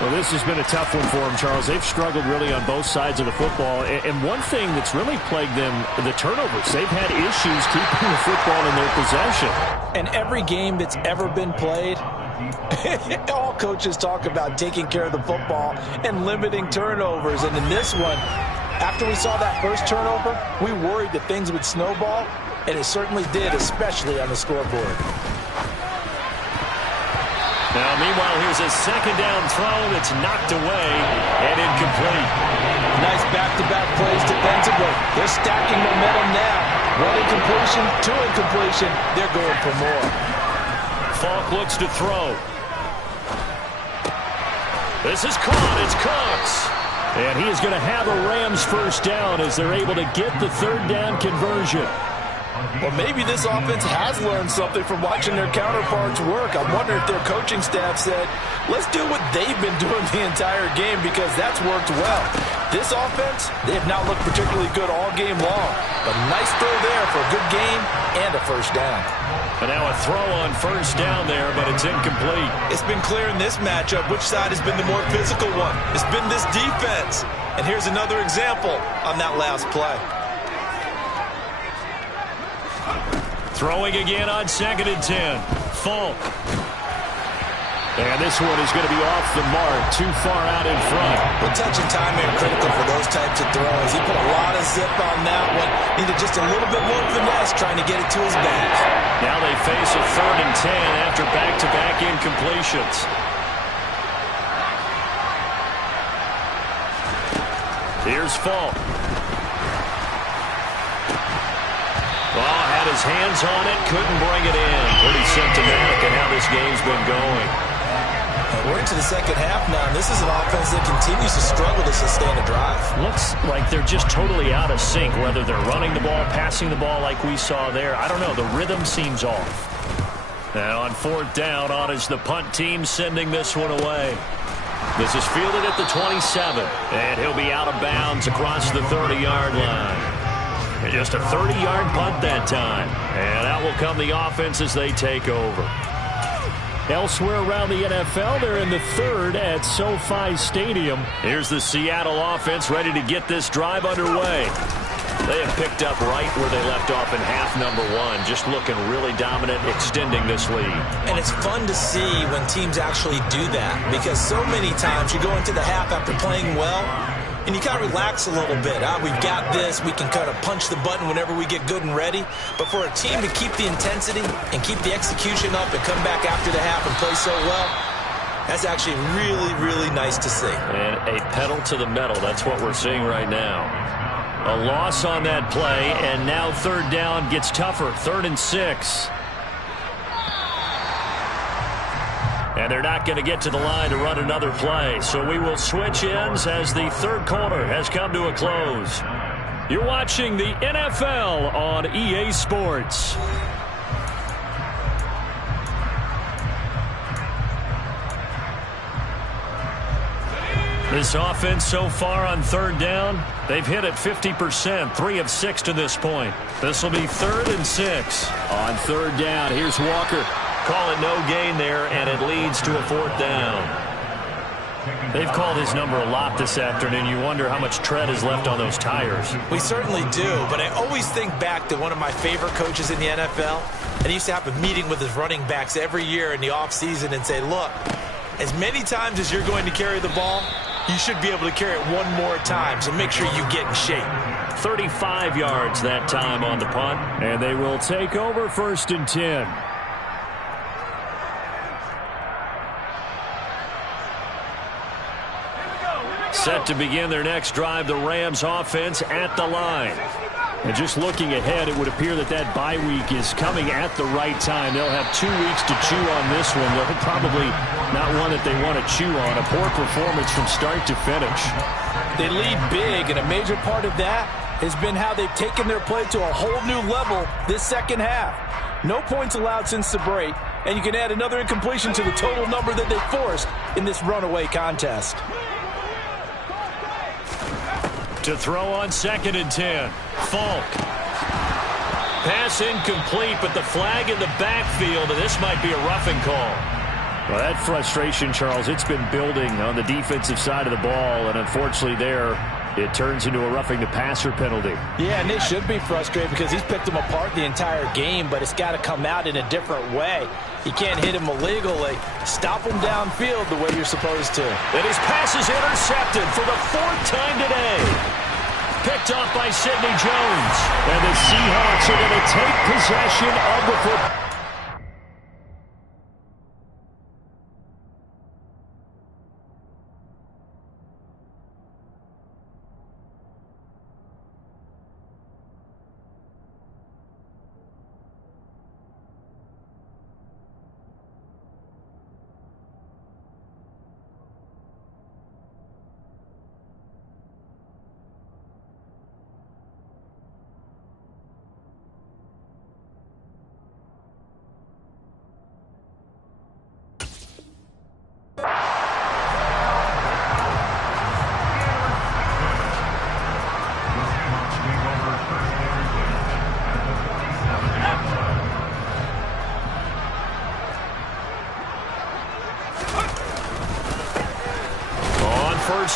Well, this has been a tough one for them, Charles. They've struggled really on both sides of the football. And one thing that's really plagued them, the turnovers. They've had issues keeping the football in their possession. And every game that's ever been played, all coaches talk about taking care of the football and limiting turnovers. And in this one, after we saw that first turnover, we worried that things would snowball, and it certainly did, especially on the scoreboard. Now, meanwhile, here's a 2nd down throw that's knocked away and incomplete. Nice back-to-back plays defensively. They're stacking momentum now. 1 incompletion, 2 incompletion. They're going for more. Falk looks to throw. This is caught. It's Cox. And he is going to have a Rams 1st down as they're able to get the 3rd down conversion. Well, maybe this offense has learned something from watching their counterparts work. I wonder if their coaching staff said, let's do what they've been doing the entire game, because that's worked well. This offense, they have not looked particularly good all game long. But nice throw there for a good game and a 1st down. And now a throw on 1st down there, but it's incomplete. It's been clear in this matchup which side has been the more physical one. It's been this defense. And here's another example on that last play. Throwing again on 2nd and 10. Falk. And this one is going to be off the mark, too far out in front. Well, touch and timing are critical for those types of throws. He put a lot of zip on that one. Needed just a little bit more finesse trying to get it to his back. Now they face a 3rd and 10 after back-to-back incompletions. Here's Falk. Oh, had his hands on it, couldn't bring it in. Pretty symptomatic of how this game's been going. We're into the 2nd half now, and this is an offense that continues to struggle to sustain a drive. Looks like they're just totally out of sync, whether they're running the ball, passing the ball like we saw there. I don't know, the rhythm seems off. Now on 4th down, on is the punt team sending this one away. This is fielded at the 27, and he'll be out of bounds across the 30-yard line. Just a 30-yard punt that time. And out will come the offense as they take over. Elsewhere around the NFL, they're in the third at SoFi Stadium. Here's the Seattle offense ready to get this drive underway. They have picked up right where they left off in half number one, just looking really dominant, extending this lead. And it's fun to see when teams actually do that, because so many times you go into the half after playing well, and you kind of relax a little bit. We've got this. We can kind of punch the button whenever we get good and ready. But for a team to keep the intensity and keep the execution up and come back after the half and play so well, that's actually really, really nice to see. And a pedal to the metal. That's what we're seeing right now. A loss on that play, and now third down gets tougher. 3rd and 6. And they're not going to get to the line to run another play. So we will switch ends as the third quarter has come to a close. You're watching the NFL on EA Sports. This offense so far on third down, they've hit it 50%, 3 of 6 to this point. This will be 3rd and 6. On third down, here's Walker. Call it no gain there, and it leads to a 4th down. They've called his number a lot this afternoon. You wonder how much tread is left on those tires. We certainly do, but I always think back to one of my favorite coaches in the NFL, and he used to have a meeting with his running backs every year in the offseason and say, look, as many times as you're going to carry the ball, you should be able to carry it one more time, so make sure you get in shape. 35 yards that time on the punt, and they will take over 1st and 10. Set to begin their next drive, the Rams offense at the line. And just looking ahead, it would appear that that bye week is coming at the right time. They'll have 2 weeks to chew on this one. They'll probably not one that they want to chew on. A poor performance from start to finish. They lead big, and a major part of that has been how they've taken their play to a whole new level this second half. No points allowed since the break, and you can add another incompletion to the total number that they forced in this runaway contest. To throw on 2nd and 10. Falk. Pass incomplete, but the flag in the backfield, and this might be a roughing call. Well, that frustration, Charles, it's been building on the defensive side of the ball, and unfortunately there, it turns into a roughing the passer penalty. Yeah, and they should be frustrated because he's picked them apart the entire game, but it's got to come out in a different way. You can't hit him illegally. Stop him downfield the way you're supposed to. And his pass is intercepted for the 4th time today. Picked off by Sidney Jones. And the Seahawks are going to take possession of the football.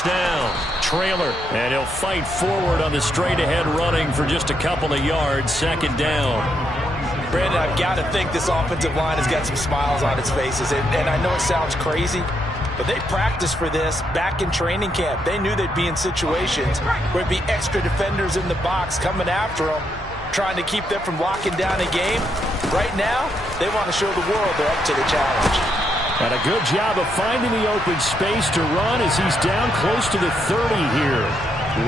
Down, trailer, and he'll fight forward on the straight-ahead running for just a couple of yards. 2nd down. Brandon, I've got to think this offensive line has got some smiles on its faces, and I know it sounds crazy, but they practiced for this back in training camp. They knew they'd be in situations where it'd be extra defenders in the box coming after them, trying to keep them from locking down a game. Right now, they want to show the world they're up to the challenge. And a good job of finding the open space to run as he's down close to the 30 here.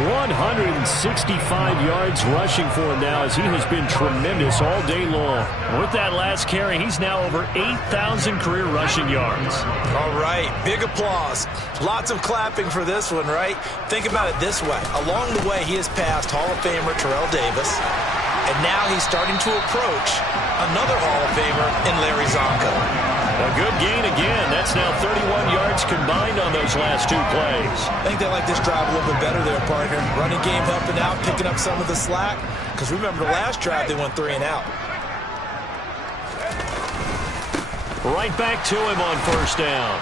165 yards rushing for him now as he has been tremendous all day long. And with that last carry, he's now over 8,000 career rushing yards. All right, big applause. Lots of clapping for this one, right? Think about it this way. Along the way, he has passed Hall of Famer Terrell Davis, and now he's starting to approach another Hall of Famer in Larry Zonko. A good gain again. That's now 31 yards combined on those last 2 plays. I think they like this drive a little bit better there, partner. Running game helping out, picking up some of the slack. Because remember the last drive, they went 3 and out. Right back to him on first down.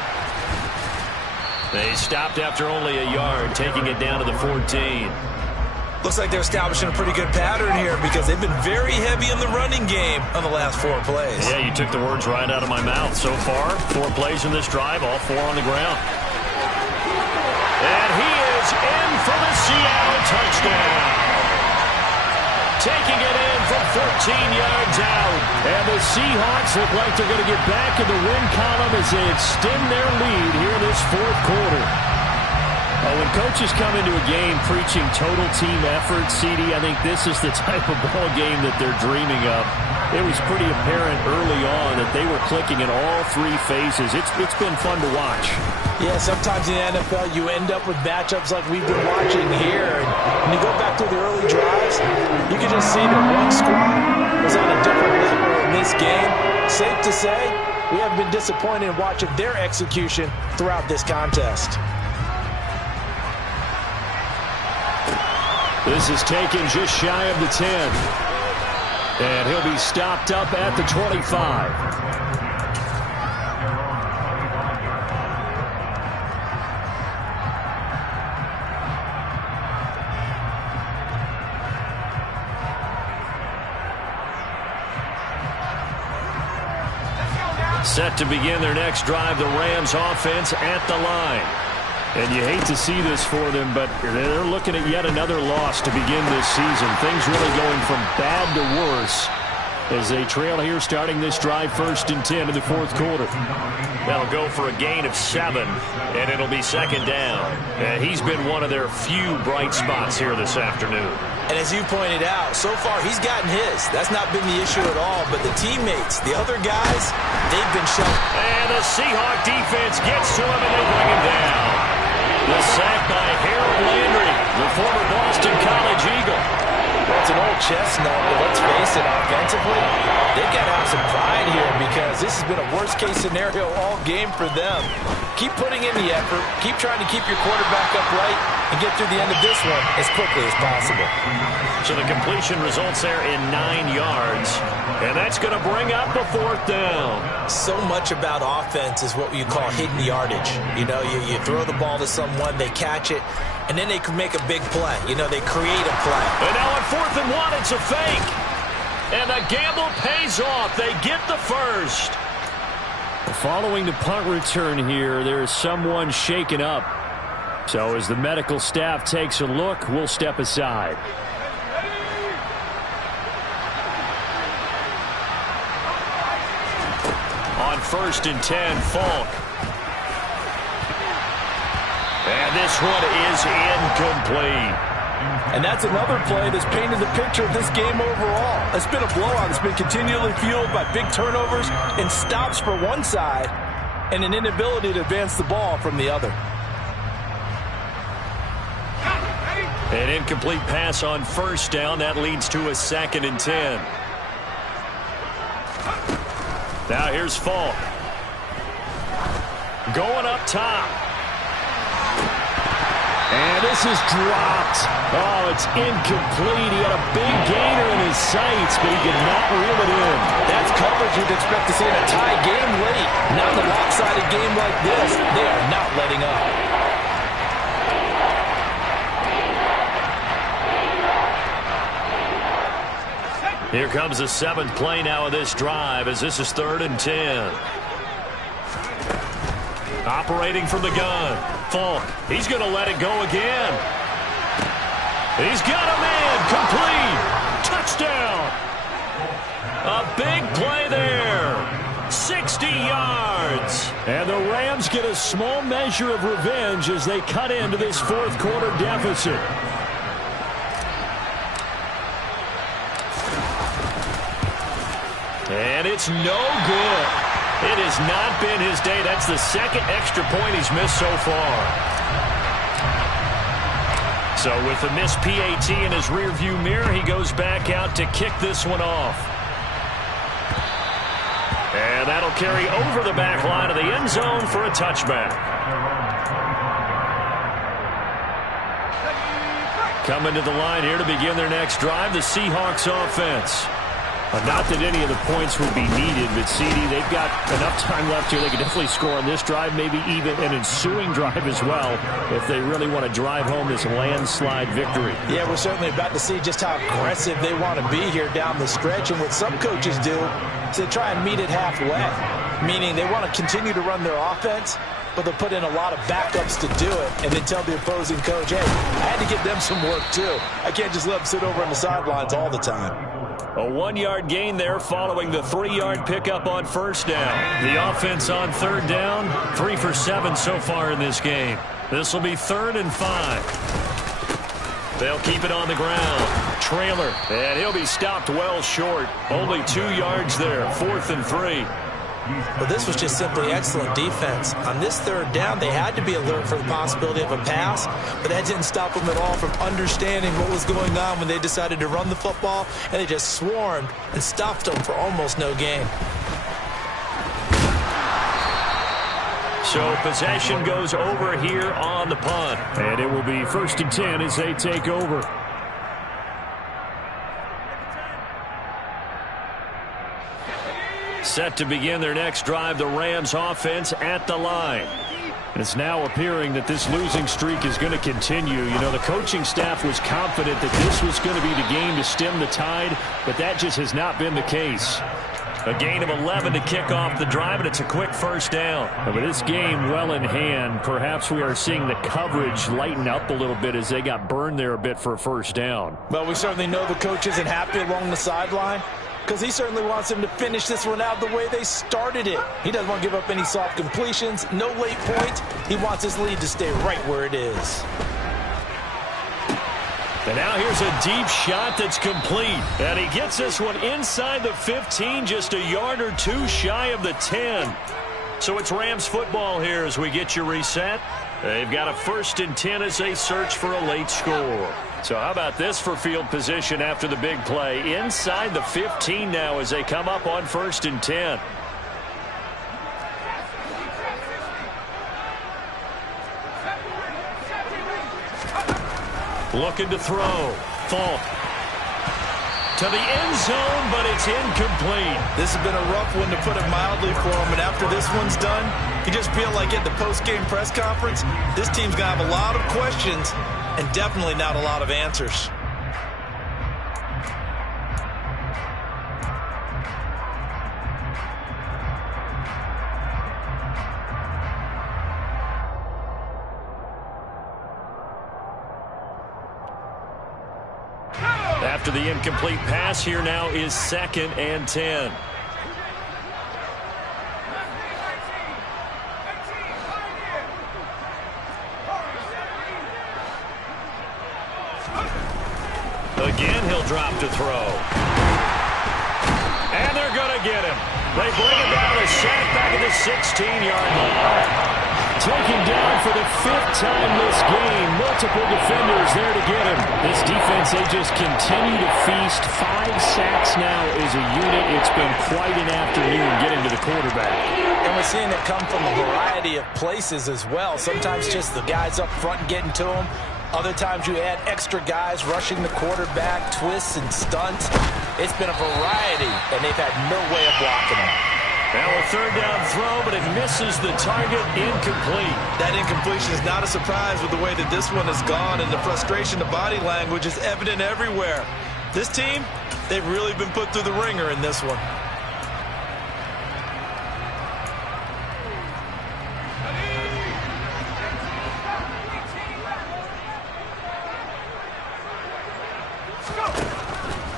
They stopped after only a yard, taking it down to the 14. Looks like they're establishing a pretty good pattern here because they've been very heavy in the running game on the last 4 plays. Yeah, you took the words right out of my mouth. So far, 4 plays in this drive, all 4 on the ground. And he is in for the Seattle touchdown. Taking it in from 14 yards out. And the Seahawks look like they're going to get back in the win column as they extend their lead here in this 4th quarter. When coaches come into a game preaching total team effort, CD, I think this is the type of ball game that they're dreaming of. It was pretty apparent early on that they were clicking in all 3 phases. It's been fun to watch. Yeah, sometimes in the NFL you end up with matchups like we've been watching here. And when you go back through the early drives, you can just see that one squad was on a different level in this game. Safe to say, we have been disappointed in watching their execution throughout this contest. This is taken just shy of the 10. And he'll be stopped up at the 25. Set to begin their next drive, the Rams offense at the line. And you hate to see this for them, but they're looking at yet another loss to begin this season. Things really going from bad to worse as they trail here starting this drive 1st and 10 in the 4th quarter. That'll go for a gain of 7, and it'll be 2nd down. And he's been one of their few bright spots here this afternoon. And as you pointed out, so far he's gotten his. That's not been the issue at all, but the teammates, the other guys, they've been shut. And the Seahawk defense gets to him, and they bring him down. The sack by Harold Landry, the former Boston College Eagle. Well, it's an old chestnut, but let's face it, offensively, they've got to have some pride here because this has been a worst-case scenario all game for them. Keep putting in the effort, keep trying to keep your quarterback upright, and get through the end of this one as quickly as possible. So the completion results there in 9 yards, and that's going to bring up a 4th down. So much about offense is what you call hidden yardage. You know, you throw the ball to someone, they catch it, and then they can make a big play. You know, they create a play. And now on 4th and 1, it's a fake. And the gamble pays off. They get the first. Following the punt return here, there is someone shaken up. So as the medical staff takes a look, we'll step aside. On 1st and 10, Falk. And this one is incomplete. And that's another play that's painted the picture of this game overall. It's been a blowout. It's been continually fueled by big turnovers and stops for one side and an inability to advance the ball from the other. An incomplete pass on 1st down. That leads to a 2nd and 10. Now here's Falk. Going up top. And this is dropped. Oh, it's incomplete. He had a big gainer in his sights, but he could not reel it in. That's coverage you'd expect to see in a tie game late. Not in a lopsided game like this. They are not letting up. Here comes the 7th play now of this drive as this is 3rd and 10. Operating from the gun. Falk, he's going to let it go again. He's got a man. Complete. Touchdown. A big play there. 60 yards. And the Rams get a small measure of revenge as they cut into this 4th quarter deficit. And it's no good. It has not been his day. That's the 2nd extra point he's missed so far. So with the missed PAT in his rearview mirror, he goes back out to kick this one off. And that'll carry over the back line of the end zone for a touchback. Coming to the line here to begin their next drive, the Seahawks offense. Not that any of the points would be needed, but CD, they've got enough time left here. They can definitely score on this drive, maybe even an ensuing drive as well, if they really want to drive home this landslide victory. Yeah, we're certainly about to see just how aggressive they want to be here down the stretch. And what some coaches do is they try and meet it halfway, meaning they want to continue to run their offense, but they'll put in a lot of backups to do it and then tell the opposing coach, hey, I had to give them some work too. I can't just let them sit over on the sidelines all the time. A 1-yard gain there following the 3-yard pickup on first down. The offense on third down, 3 for 7 so far in this game. This will be 3rd and 5. They'll keep it on the ground. Trailer, and he'll be stopped well short. Only 2 yards there, 4th and 3. Well, this was just simply excellent defense. On this 3rd down, they had to be alert for the possibility of a pass, but that didn't stop them at all from understanding what was going on when they decided to run the football, and they just swarmed and stuffed them for almost no gain. So possession goes over here on the punt, and it will be 1st and 10 as they take over. Set to begin their next drive, the Rams offense at the line. It's now appearing that this losing streak is going to continue. You know, the coaching staff was confident that this was going to be the game to stem the tide, but that just has not been the case. A gain of 11 to kick off the drive, and it's a quick first down. But this game well in hand, perhaps we are seeing the coverage lighten up a little bit as they got burned there a bit for a first down. Well, we certainly know the coach isn't happy along the sideline, because he certainly wants them to finish this one out the way they started it. He doesn't want to give up any soft completions, no late points. He wants his lead to stay right where it is. And now here's a deep shot that's complete. And he gets this one inside the 15, just a yard or 2 shy of the 10. So it's Rams football here as we get you reset. They've got a 1st and 10 as they search for a late score. So how about this for field position after the big play? Inside the 15 now as they come up on 1st and 10. Looking to throw. Falk. To the end zone, but it's incomplete. This has been a rough one, to put it mildly, for him. And after this one's done, you just feel like at the post-game press conference, this team's going to have a lot of questions and definitely not a lot of answers. After the incomplete pass, here now is 2nd and 10. Again, he'll drop to throw. And they're going to get him. They bring him down, a sack back at the 16-yard line. Taken down for the 5th time this game. Multiple defenders there to get him. This defense, they just continue to feast. 5 sacks now as a unit. It's been quite an afternoon getting to the quarterback. And we're seeing it come from a variety of places as well. Sometimes just the guys up front getting to him. Other times you add extra guys rushing the quarterback, twists and stunts. It's been a variety, and they've had no way of blocking him. Now a 3rd down throw, but it misses the target. Incomplete. That incompletion is not a surprise with the way that this one has gone, and the frustration, the body language is evident everywhere. This team, they've really been put through the ringer in this one.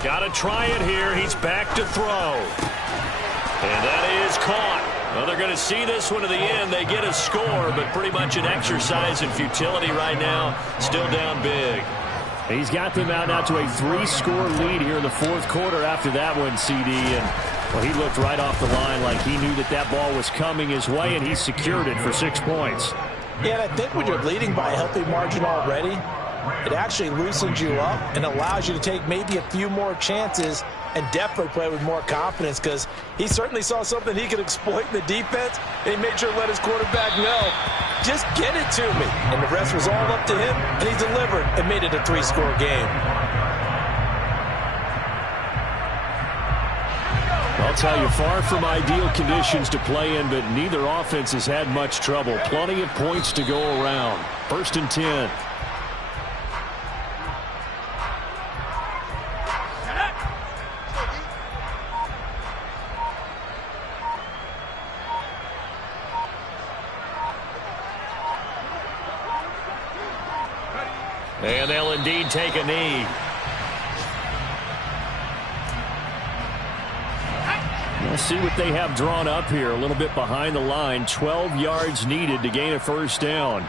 Got to try it here. He's back to throw. And that is caught. Well, they're going to see this one to the end. They get a score, but pretty much an exercise in futility right now. Still down big. He's got them out now to a 3-score lead here in the 4th quarter after that one, CD. And well, he looked right off the line like he knew that that ball was coming his way, and he secured it for 6 points. Yeah, and I think when you're leading by a healthy margin already, it actually loosens you up and allows you to take maybe a few more chances and definitely play with more confidence because he certainly saw something he could exploit in the defense, and he made sure to let his quarterback know, just get it to me. And the rest was all up to him, and he delivered and made it a 3-score game. I'll tell you, far from ideal conditions to play in, but neither offense has had much trouble. Plenty of points to go around. 1st and 10. And they'll indeed take a knee. We'll see what they have drawn up here. A little bit behind the line. 12 yards needed to gain a 1st down.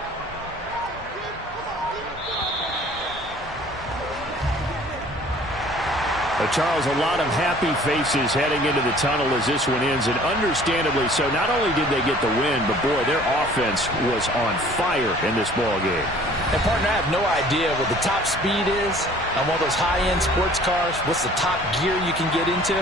Charles, a lot of happy faces heading into the tunnel as this one ends, and understandably so. Not only did they get the win, but boy, their offense was on fire in this ball game. And, partner, I have no idea what the top speed is on one of those high-end sports cars. What's the top gear you can get into?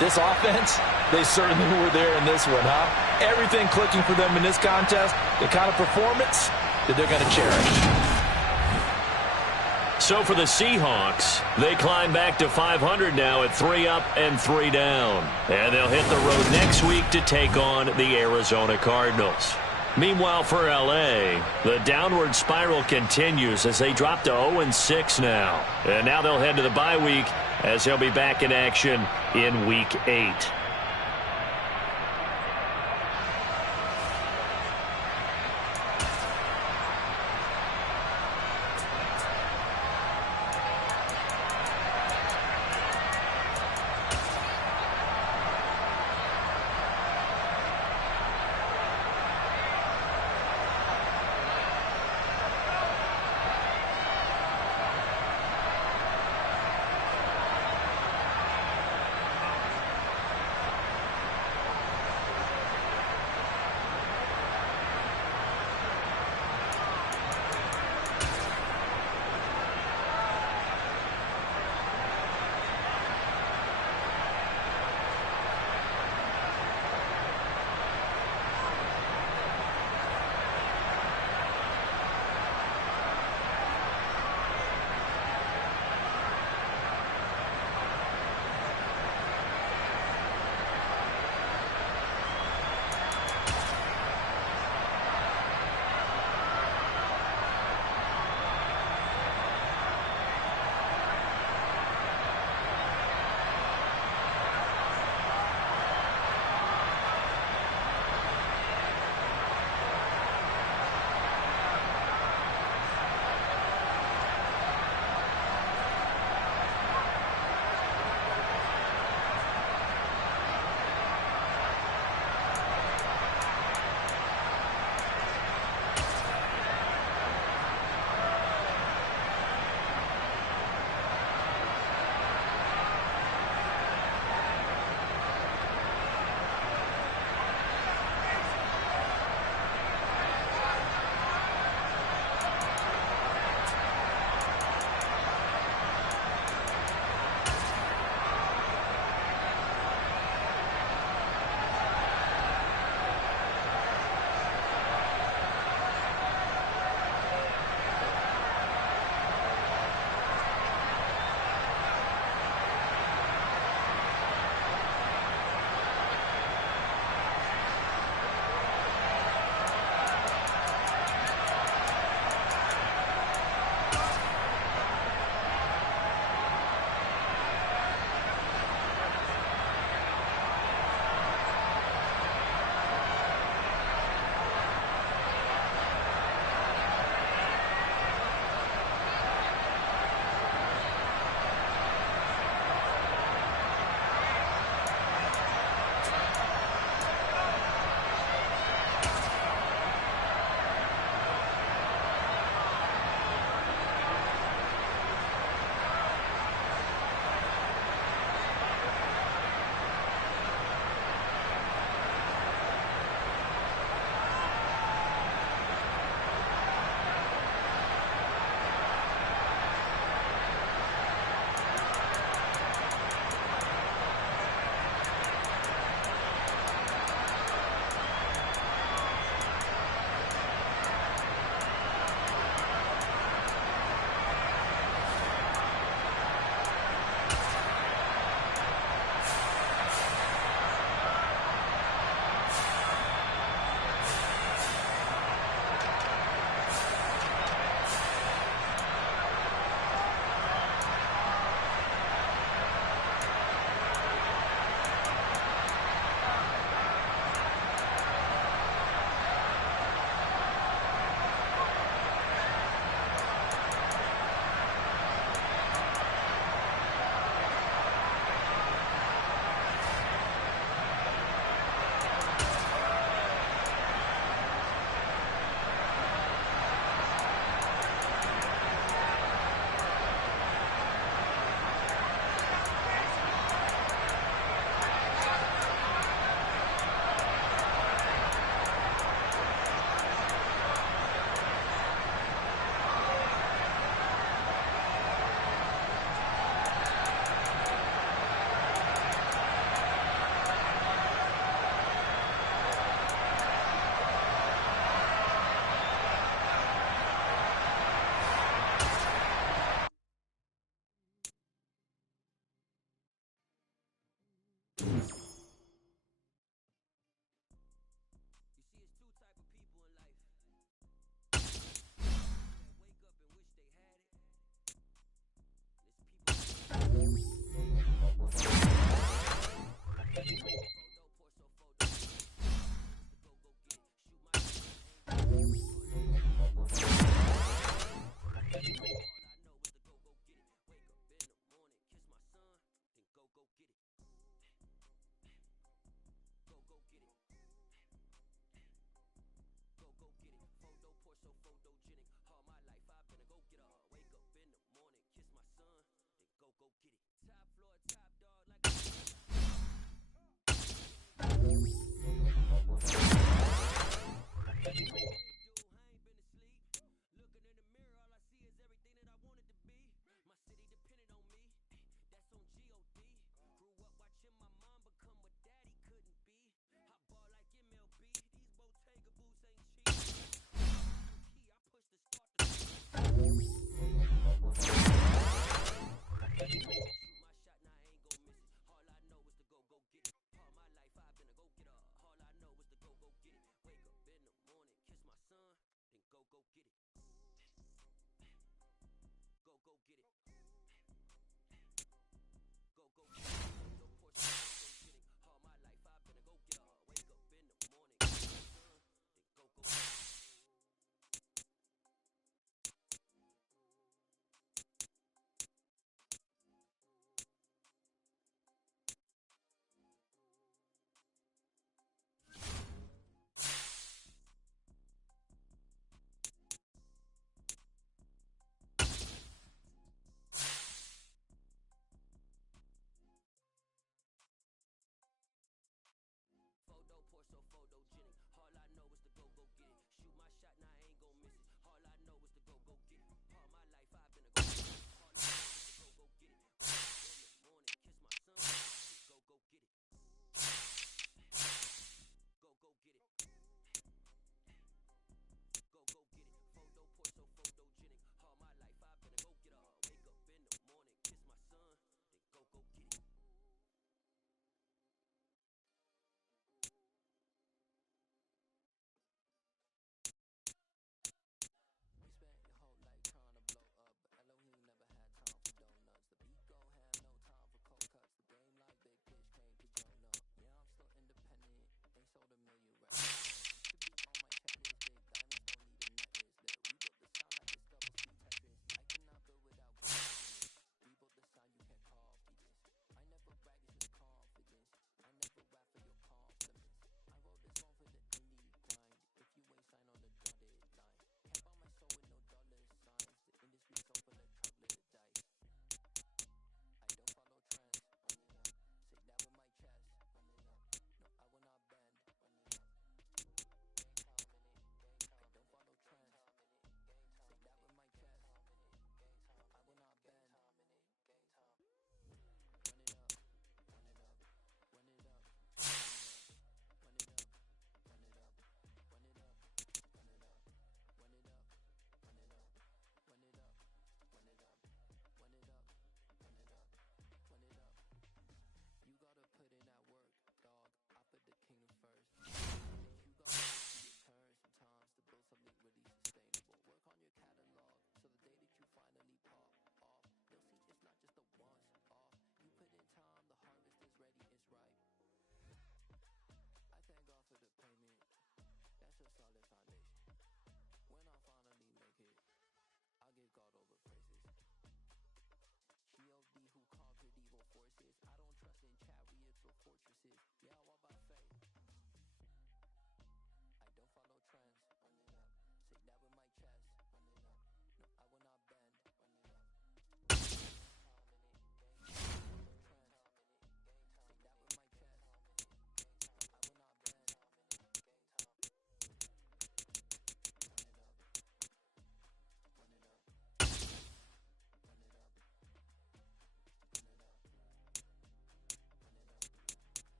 This offense, they certainly were there in this one, huh? Everything clicking for them in this contest, the kind of performance that they're going to cherish. So for the Seahawks, they climb back to 500 now at 3 up and 3 down. And they'll hit the road next week to take on the Arizona Cardinals. Meanwhile, for L.A., the downward spiral continues as they drop to 0-6 now. And now they'll head to the bye week as they'll be back in action in Week 8.